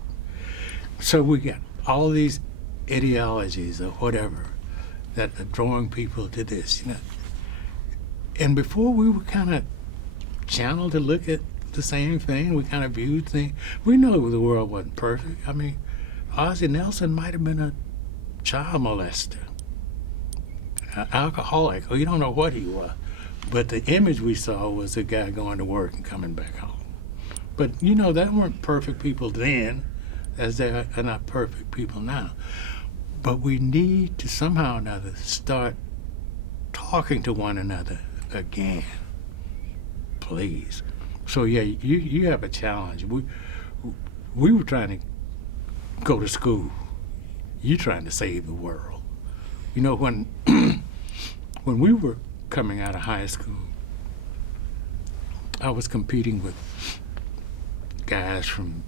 So we got all these ideologies or whatever that are drawing people to this, you know. And before we were kind of channeled to look at the same thing, we kind of viewed things. We know the world wasn't perfect. I mean, Ozzie Nelson might have been a child molester, an alcoholic. We don't know what he was. But the image we saw was a guy going to work and coming back home. But, you know, that weren't perfect people then, as they are not perfect people now. But we need to somehow or another start talking to one another again. Please. So, yeah, you have a challenge. We were trying to go to school. You're trying to save the world. You know, when we were coming out of high school, I was competing with guys from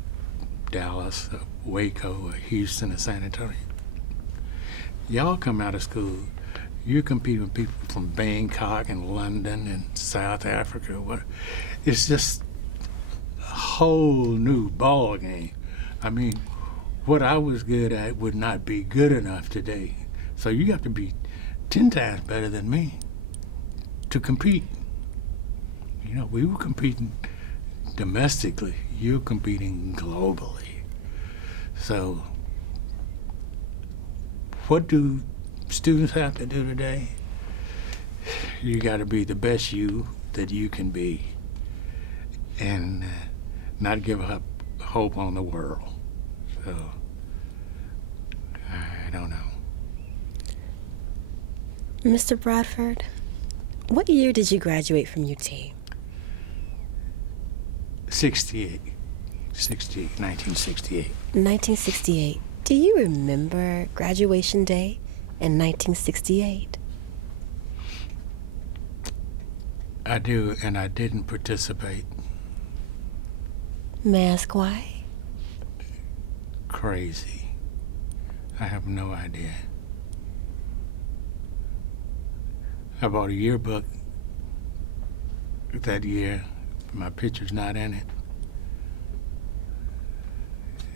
Dallas, Waco, Houston, and San Antonio. Y'all come out of school, you compete with people from Bangkok and London and South Africa. It's just a whole new ball game. I mean, what I was good at would not be good enough today. So you have to be 10 times better than me to compete. You know, we were competing domestically. You're competing globally. So what do students have to do today? You got to be the best you that you can be, and not give up hope on the world. So I don't know. Mr. Bradford, what year did you graduate from UT? 1968. 1968. Do you remember graduation day in 1968? I do, and I didn't participate. May I ask why? Crazy. I have no idea. I bought a yearbook that year. My picture's not in it.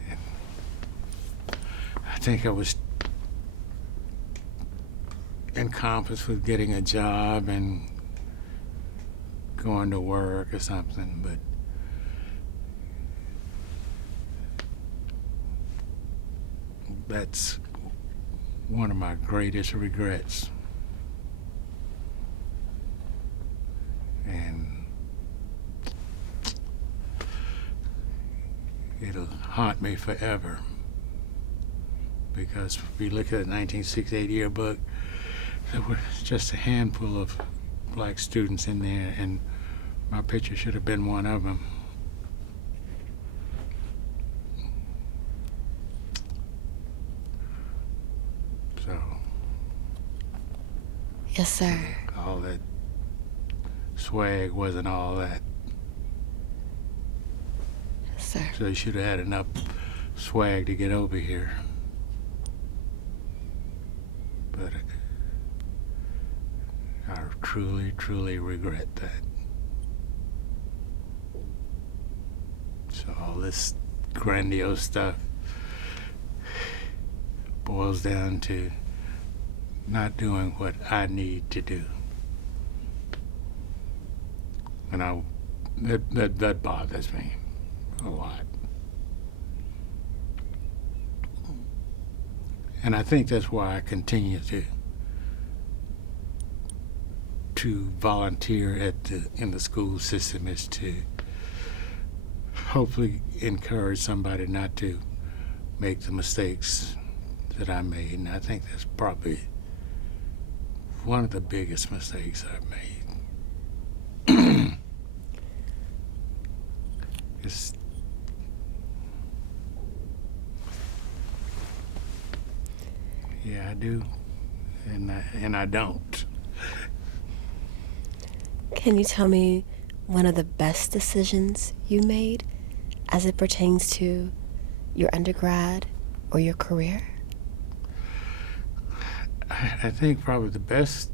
And I think I was encompassed with getting a job and going to work or something, but that's one of my greatest regrets. And it'll haunt me forever, because if you look at the 1968 yearbook, there was just a handful of black students in there, and my picture should have been one of them. So Yes, sir. all that swag wasn't all that. Yes, sir. So you should have had enough swag to get over here. But I truly, truly regret that. So all this grandiose stuff boils down to not doing what I need to do. And that bothers me a lot. And I think that's why I continue to volunteer in the school system, is to hopefully encourage somebody not to make the mistakes that I made. And I think that's probably one of the biggest mistakes I've made. It's, yeah, I do, and I don't. Can you tell me one of the best decisions you made as it pertains to your undergrad or your career? I think probably the best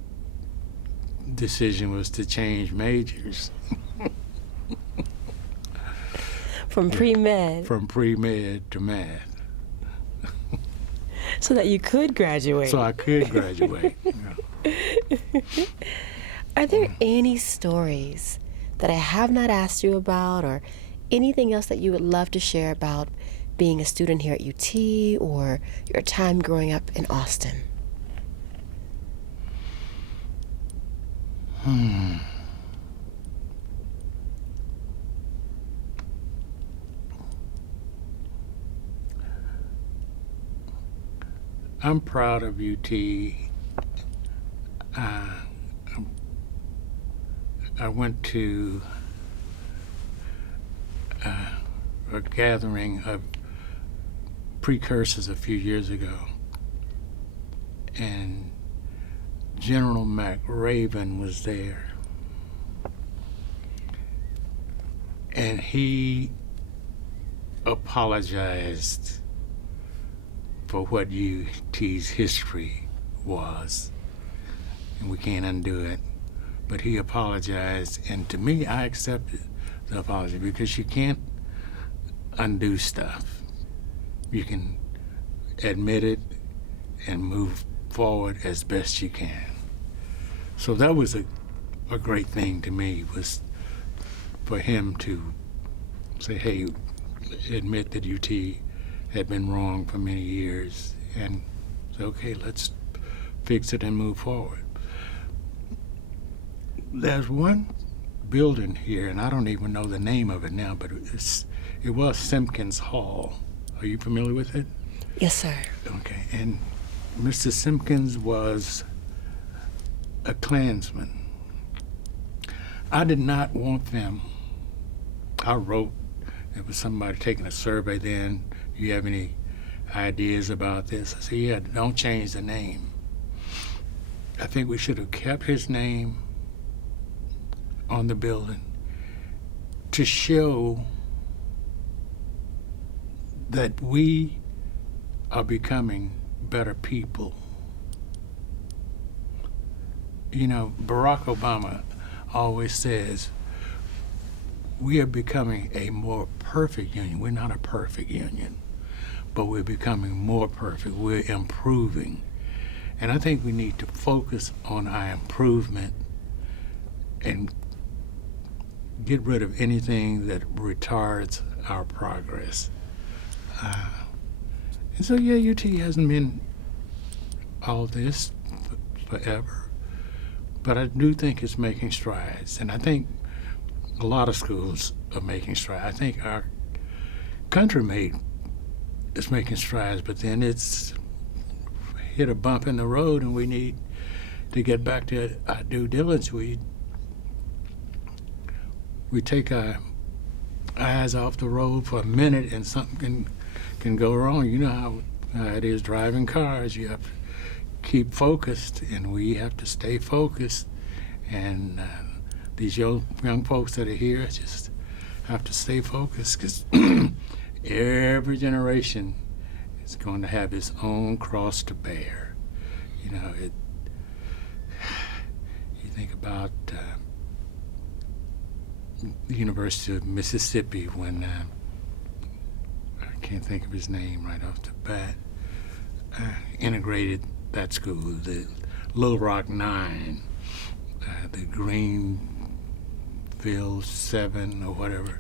decision was to change majors. From pre-med. From pre-med to math. So that you could graduate. So I could graduate. Yeah. Are there any stories that I have not asked you about, or anything else that you would love to share about being a student here at UT or your time growing up in Austin? I'm proud of UT. I went to a gathering of precursors a few years ago, and General McRaven was there, and he apologized for what UT's history was, and we can't undo it. But he apologized, and to me, I accepted the apology, because you can't undo stuff. You can admit it and move forward as best you can. So that was a great thing to me, was for him to say, hey, admit that UT had been wrong for many years, and say, okay, let's fix it and move forward. There's one building here, and I don't even know the name of it now, but it was Simpkins Hall. Are you familiar with it? Yes, sir. Okay, and Mr. Simpkins was a Klansman. I did not want them. I wrote, it was somebody taking a survey then, you have any ideas about this? I said, yeah, don't change the name. I think we should have kept his name on the building to show that we are becoming better people. You know, Barack Obama always says, we are becoming a more perfect union. We're not a perfect union, but we're becoming more perfect. We're improving. And I think we need to focus on our improvement and get rid of anything that retards our progress. And so, yeah, UT hasn't been all this forever, but I do think it's making strides. And I think a lot of schools are making strides. I think our country is making strides, but then it's hit a bump in the road, and we need to get back to our due diligence. We take our eyes off the road for a minute, and something can go wrong. You know how it is driving cars. You have to keep focused, and we have to stay focused. And these young folks that are here just have to stay focused, because every generation is going to have its own cross to bear. You know, you think about the University of Mississippi, when I can't think of his name right off the bat, integrated that school, the Little Rock 9, the Greenville 7 or whatever.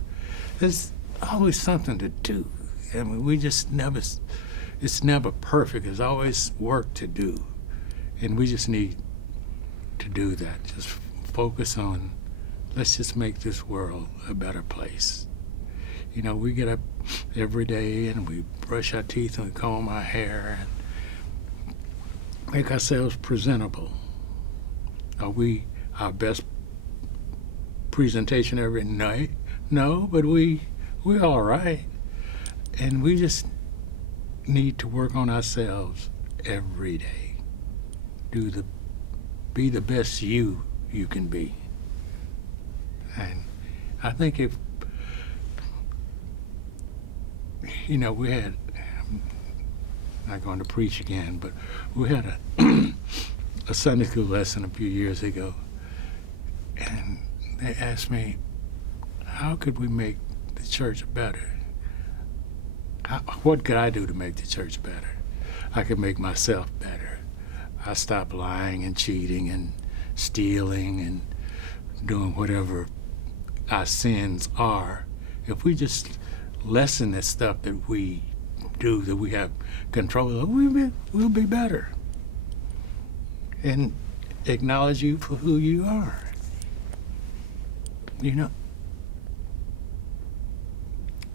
There's always something to do. I mean, it's never perfect. There's always work to do. And we just need to do that. Just focus on, let's just make this world a better place. You know, we get up every day and we brush our teeth and we comb our hair and make ourselves presentable. Are we our best presentation every night? No, but we're all right. And we just need to work on ourselves every day. Be the best you can be. And I think if we had, I'm not going to preach again, but we had a Sunday school lesson a few years ago, and they asked me, how could we make the church better? What could I do to make the church better? I could make myself better. I stopped lying and cheating and stealing and doing whatever our sins are. If we just lessen the stuff that we do, that we have control of, we'll be better. And acknowledge you for who you are.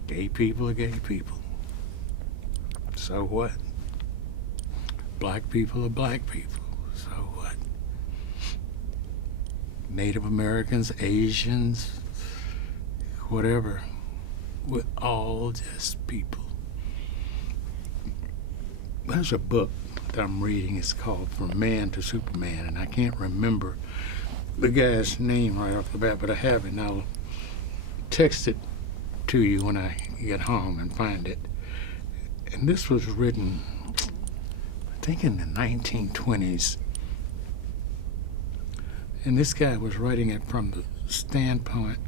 Gay people are gay people. So what? Black people are black people. So what? Native Americans, Asians, whatever. We're all just people. There's a book that I'm reading. It's called From Man to Superman, and I can't remember the guy's name right off the bat, but I have it, and I'll text it to you when I get home and find it. And this was written, I think, in the 1920s. And this guy was writing it from the standpoint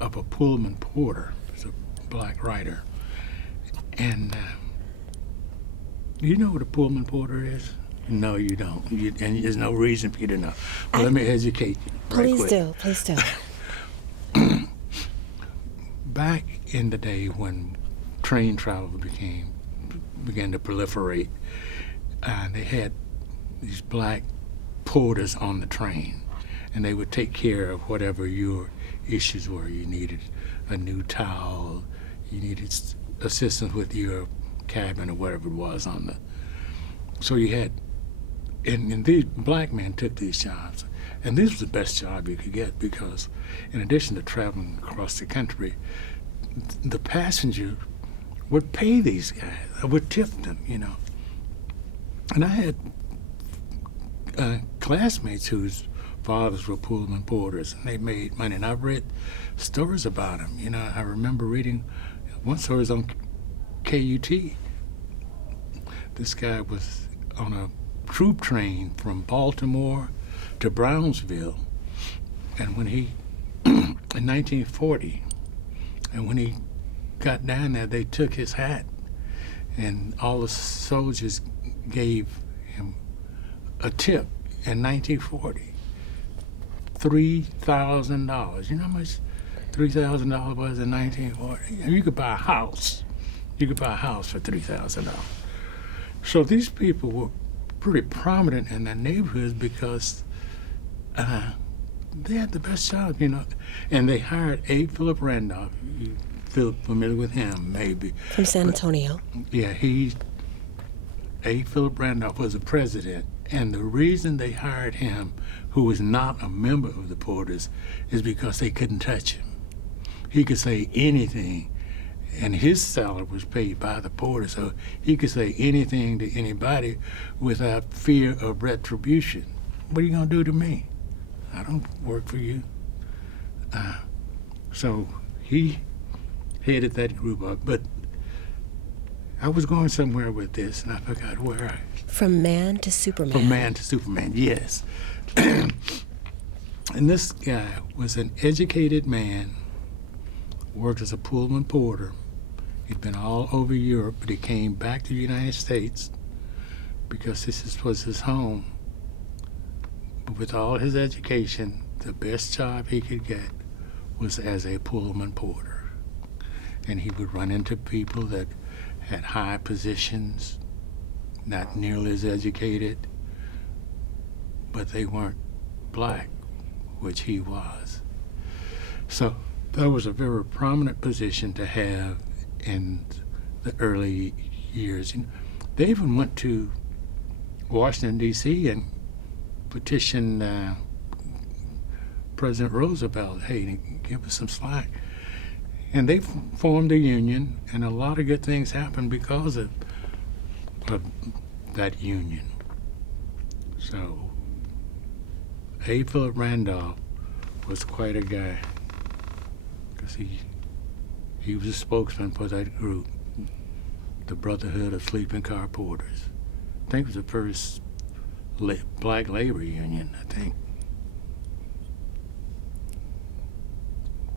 of a Pullman porter. He's a black writer. And you know what a Pullman porter is? No, you don't. And there's no reason for you to know. Well, let me educate you right quick. Please do. Back in the day when train travel began to proliferate, they had these black porters on the train, and they would take care of whatever your issues were. You needed a new towel, you needed assistance with your cabin or whatever it was on the. So you had, and these black men took these jobs, and this was the best job you could get because, in addition to traveling across the country, the passenger would pay these guys, would tip them, And I had classmates whose fathers were Pullman porters, and they made money. And I've read stories about them. I remember reading one story was on KUT. This guy was on a troop train from Baltimore to Brownsville, and when he, in 1940, and when he got down there, they took his hat, and all the soldiers gave him a tip in 1940. $3,000. You know how much $3,000 was in 1940? And you could buy a house. You could buy a house for $3,000. So these people were pretty prominent in their neighborhoods because they had the best job, And they hired A. Philip Randolph. You feel familiar with him, maybe. From San Antonio. Yeah, A. Philip Randolph was the president. And the reason they hired him, who was not a member of the Porters, is because they couldn't touch him. He could say anything, and his salary was paid by the Porter, so he could say anything to anybody without fear of retribution. What are you going to do to me? I don't work for you. So he headed that group up. But I was going somewhere with this, and I forgot where. From man to Superman. From man to Superman, yes. And this guy was an educated man, worked as a Pullman porter. He'd been all over Europe, but he came back to the United States because this was his home. But with all his education, the best job he could get was as a Pullman porter. And he would run into people that had high positions, not nearly as educated, but they weren't black, which he was. So that was a very prominent position to have in the early years. They even went to Washington, D.C. and petitioned President Roosevelt, hey, give us some slack. And they formed a union, and a lot of good things happened because of that union. So A. Philip Randolph was quite a guy, because he was a spokesman for that group, the Brotherhood of Sleeping Car Porters. I think it was the first black labor union, I think.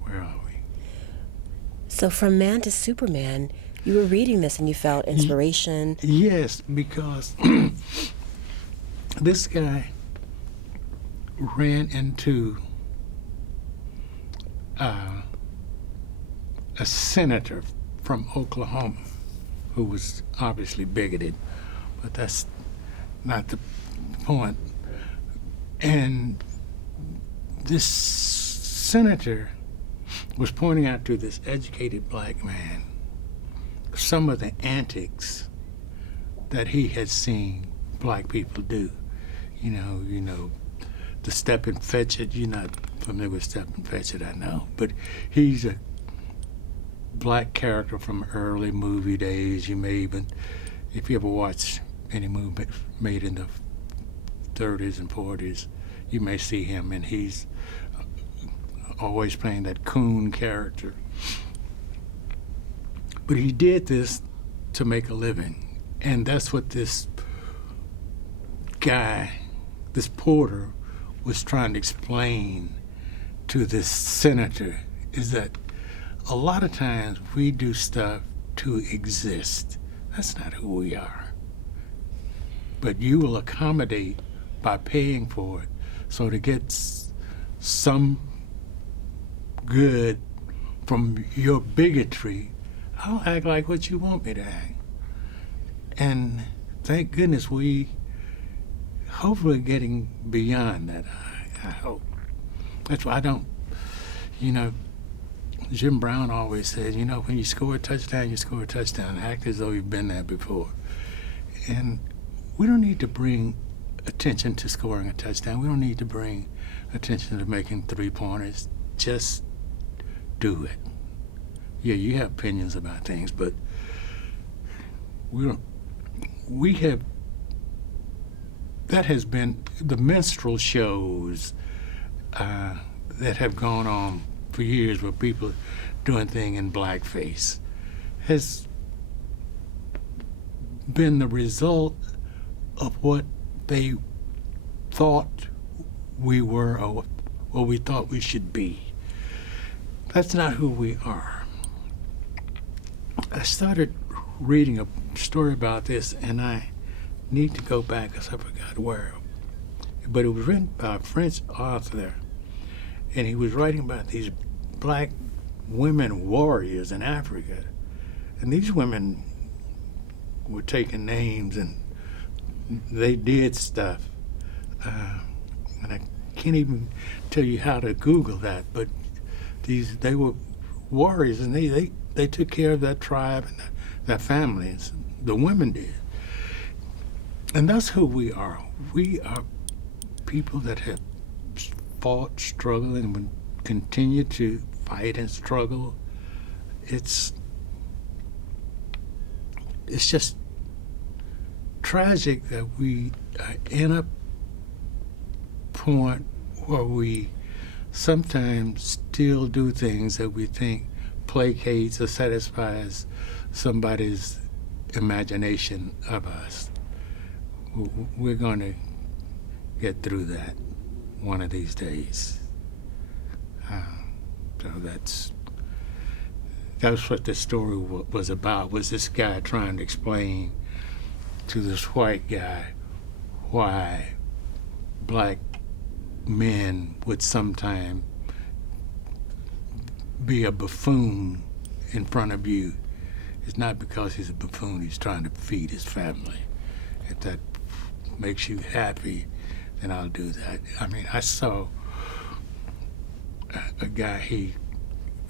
Where are we? So from man to Superman, you were reading this and you felt inspiration. Yes, because this guy ran into a senator from Oklahoma who was obviously bigoted, but that's not the point. And this senator was pointing out to this educated black man some of the antics that he had seen black people do. You know, the step and fetch it. You're not familiar with step and fetch it, I know, but he's a black character from early movie days. You may even, if you ever watch any movie made in the 30s and 40s, you may see him, and he's always playing that coon character. But he did this to make a living, and that's what this guy, this porter, was trying to explain to this senator, is that a lot of times we do stuff to exist. That's not who we are. But you will accommodate by paying for it. So to get some good from your bigotry, I'll act like what you want me to act. And thank goodness we hopefully getting beyond that, I hope. That's why I don't, Jim Brown always said, when you score a touchdown, you score a touchdown. Act as though you've been there before. And we don't need to bring attention to scoring a touchdown. We don't need to bring attention to making three-pointers. Just do it. Yeah, you have opinions about things, but that has been the minstrel shows that have gone on for years where people doing things in blackface has been the result of what they thought we were or what we thought we should be. That's not who we are. I started reading a story about this, and I need to go back because I forgot where. But it was written by a French author, and he was writing about these black women warriors in Africa. And these women were taking names, and they did stuff. And I can't even tell you how to Google that, but they were warriors, and they took care of that tribe and their families. The women did. And that's who we are. We are people that have fought, struggled, and will continue to fight and struggle. It's just tragic that we are in a point where we sometimes still do things that we think placates or satisfies somebody's imagination of us. We're going to get through that one of these days. So that's what this story was about, was this guy trying to explain to this white guy why black men would sometimes be a buffoon in front of you. It's not because he's a buffoon, he's trying to feed his family. If that makes you happy, then I'll do that. I mean, I saw a guy, he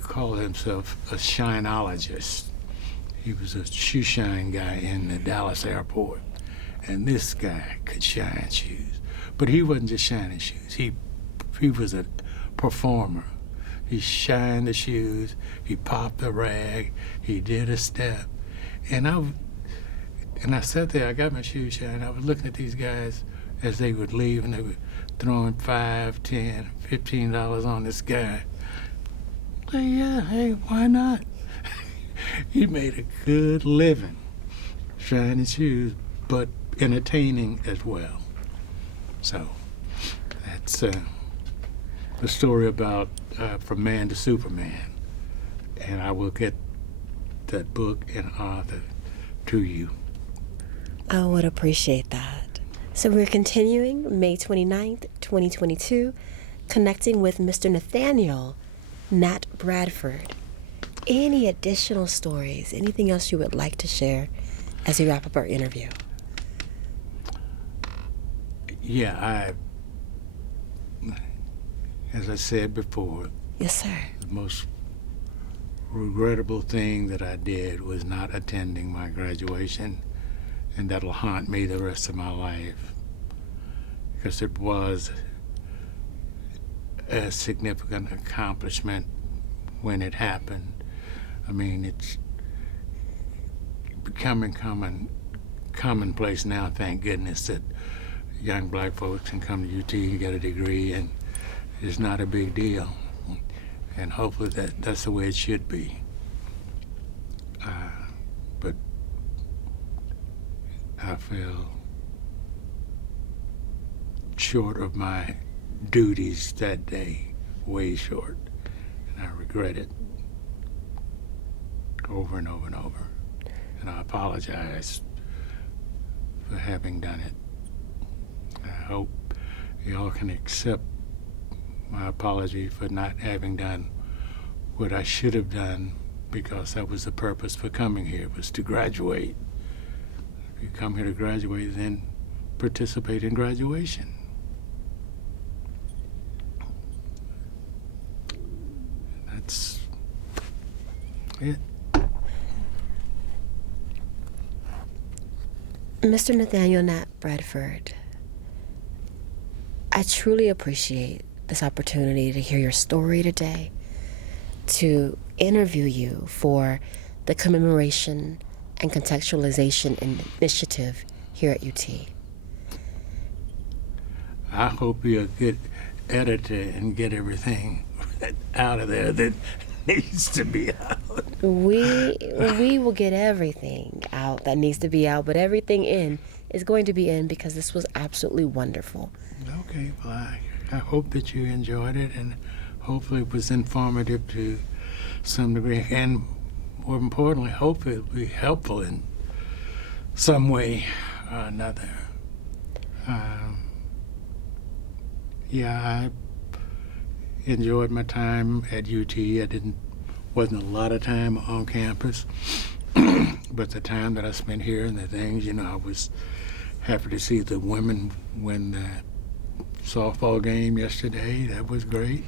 called himself a shinologist. He was a shoe shine guy in the Dallas airport. And this guy could shine shoes. But he wasn't just shining shoes. He was a performer. He shined the shoes, he popped the rag, he did a step. And I sat there, I got my shoes shined, I was looking at these guys as they would leave, and they were throwing $5, $10, $15 on this guy. Like, yeah, hey, why not? He made a good living shining shoes, but entertaining as well. So that's the story about From Man to Superman. And I will get that book and author to you. I would appreciate that. So we're continuing May 29th, 2022, connecting with Mr. Nathaniel Nat Bradford. Any additional stories, anything else you would like to share as we wrap up our interview? Yeah, as I said before, Yes, sir. the most regrettable thing that I did was not attending my graduation, and that'll haunt me the rest of my life, because it was a significant accomplishment when it happened. I mean, it's becoming commonplace now, thank goodness, that young black folks can come to UT and get a degree, and it's not a big deal. And hopefully that's the way it should be. But I fell short of my duties that day, way short, and I regret it over and over and over. And I apologize for having done it. I hope y'all can accept my apology for not having done what I should have done, because that was the purpose for coming here, was to graduate. If you come here to graduate, then participate in graduation. That's it. Mr. Nathaniel Nat Bradford, I truly appreciate this opportunity to hear your story today, to interview you for the commemoration and contextualization initiative here at UT. I hope you're a good editor and get everything out of there that needs to be out. We will get everything out that needs to be out, but everything in is going to be in, because this was absolutely wonderful. Okay, well, I hope that you enjoyed it, and hopefully it was informative to some degree, and more importantly, hopefully it will be helpful in some way or another. Yeah, I enjoyed my time at UT. Wasn't a lot of time on campus, but the time that I spent here and the things, I was happy to see the women win the softball game yesterday. That was great.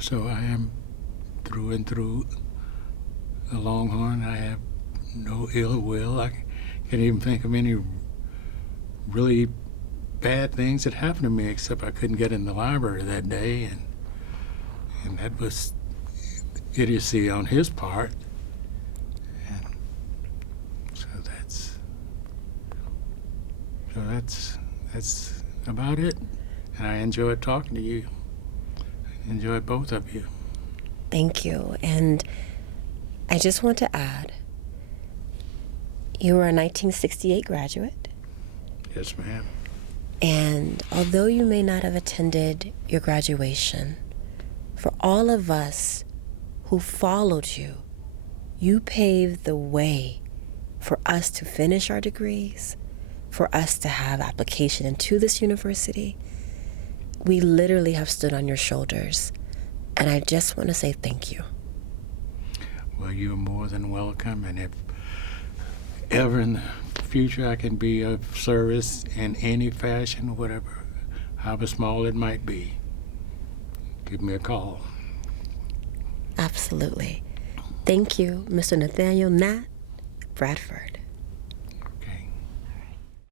So I am through and through a Longhorn. I have no ill will. I can't even think of any really bad things that happened to me, except I couldn't get in the library that day, and that was idiocy on his part. And so that's about it. And I enjoyed talking to you. I enjoyed both of you. Thank you. And I just want to add, you were a 1968 graduate. Yes, ma'am. And although you may not have attended your graduation, for all of us who followed you, you paved the way for us to finish our degrees, for us to have application into this university. We literally have stood on your shoulders, and I just want to say thank you. Well, you're more than welcome, and if ever in the future I can be of service in any fashion, whatever, however small it might be, give me a call. Absolutely. Thank you, Mr. Nathaniel Nat Bradford.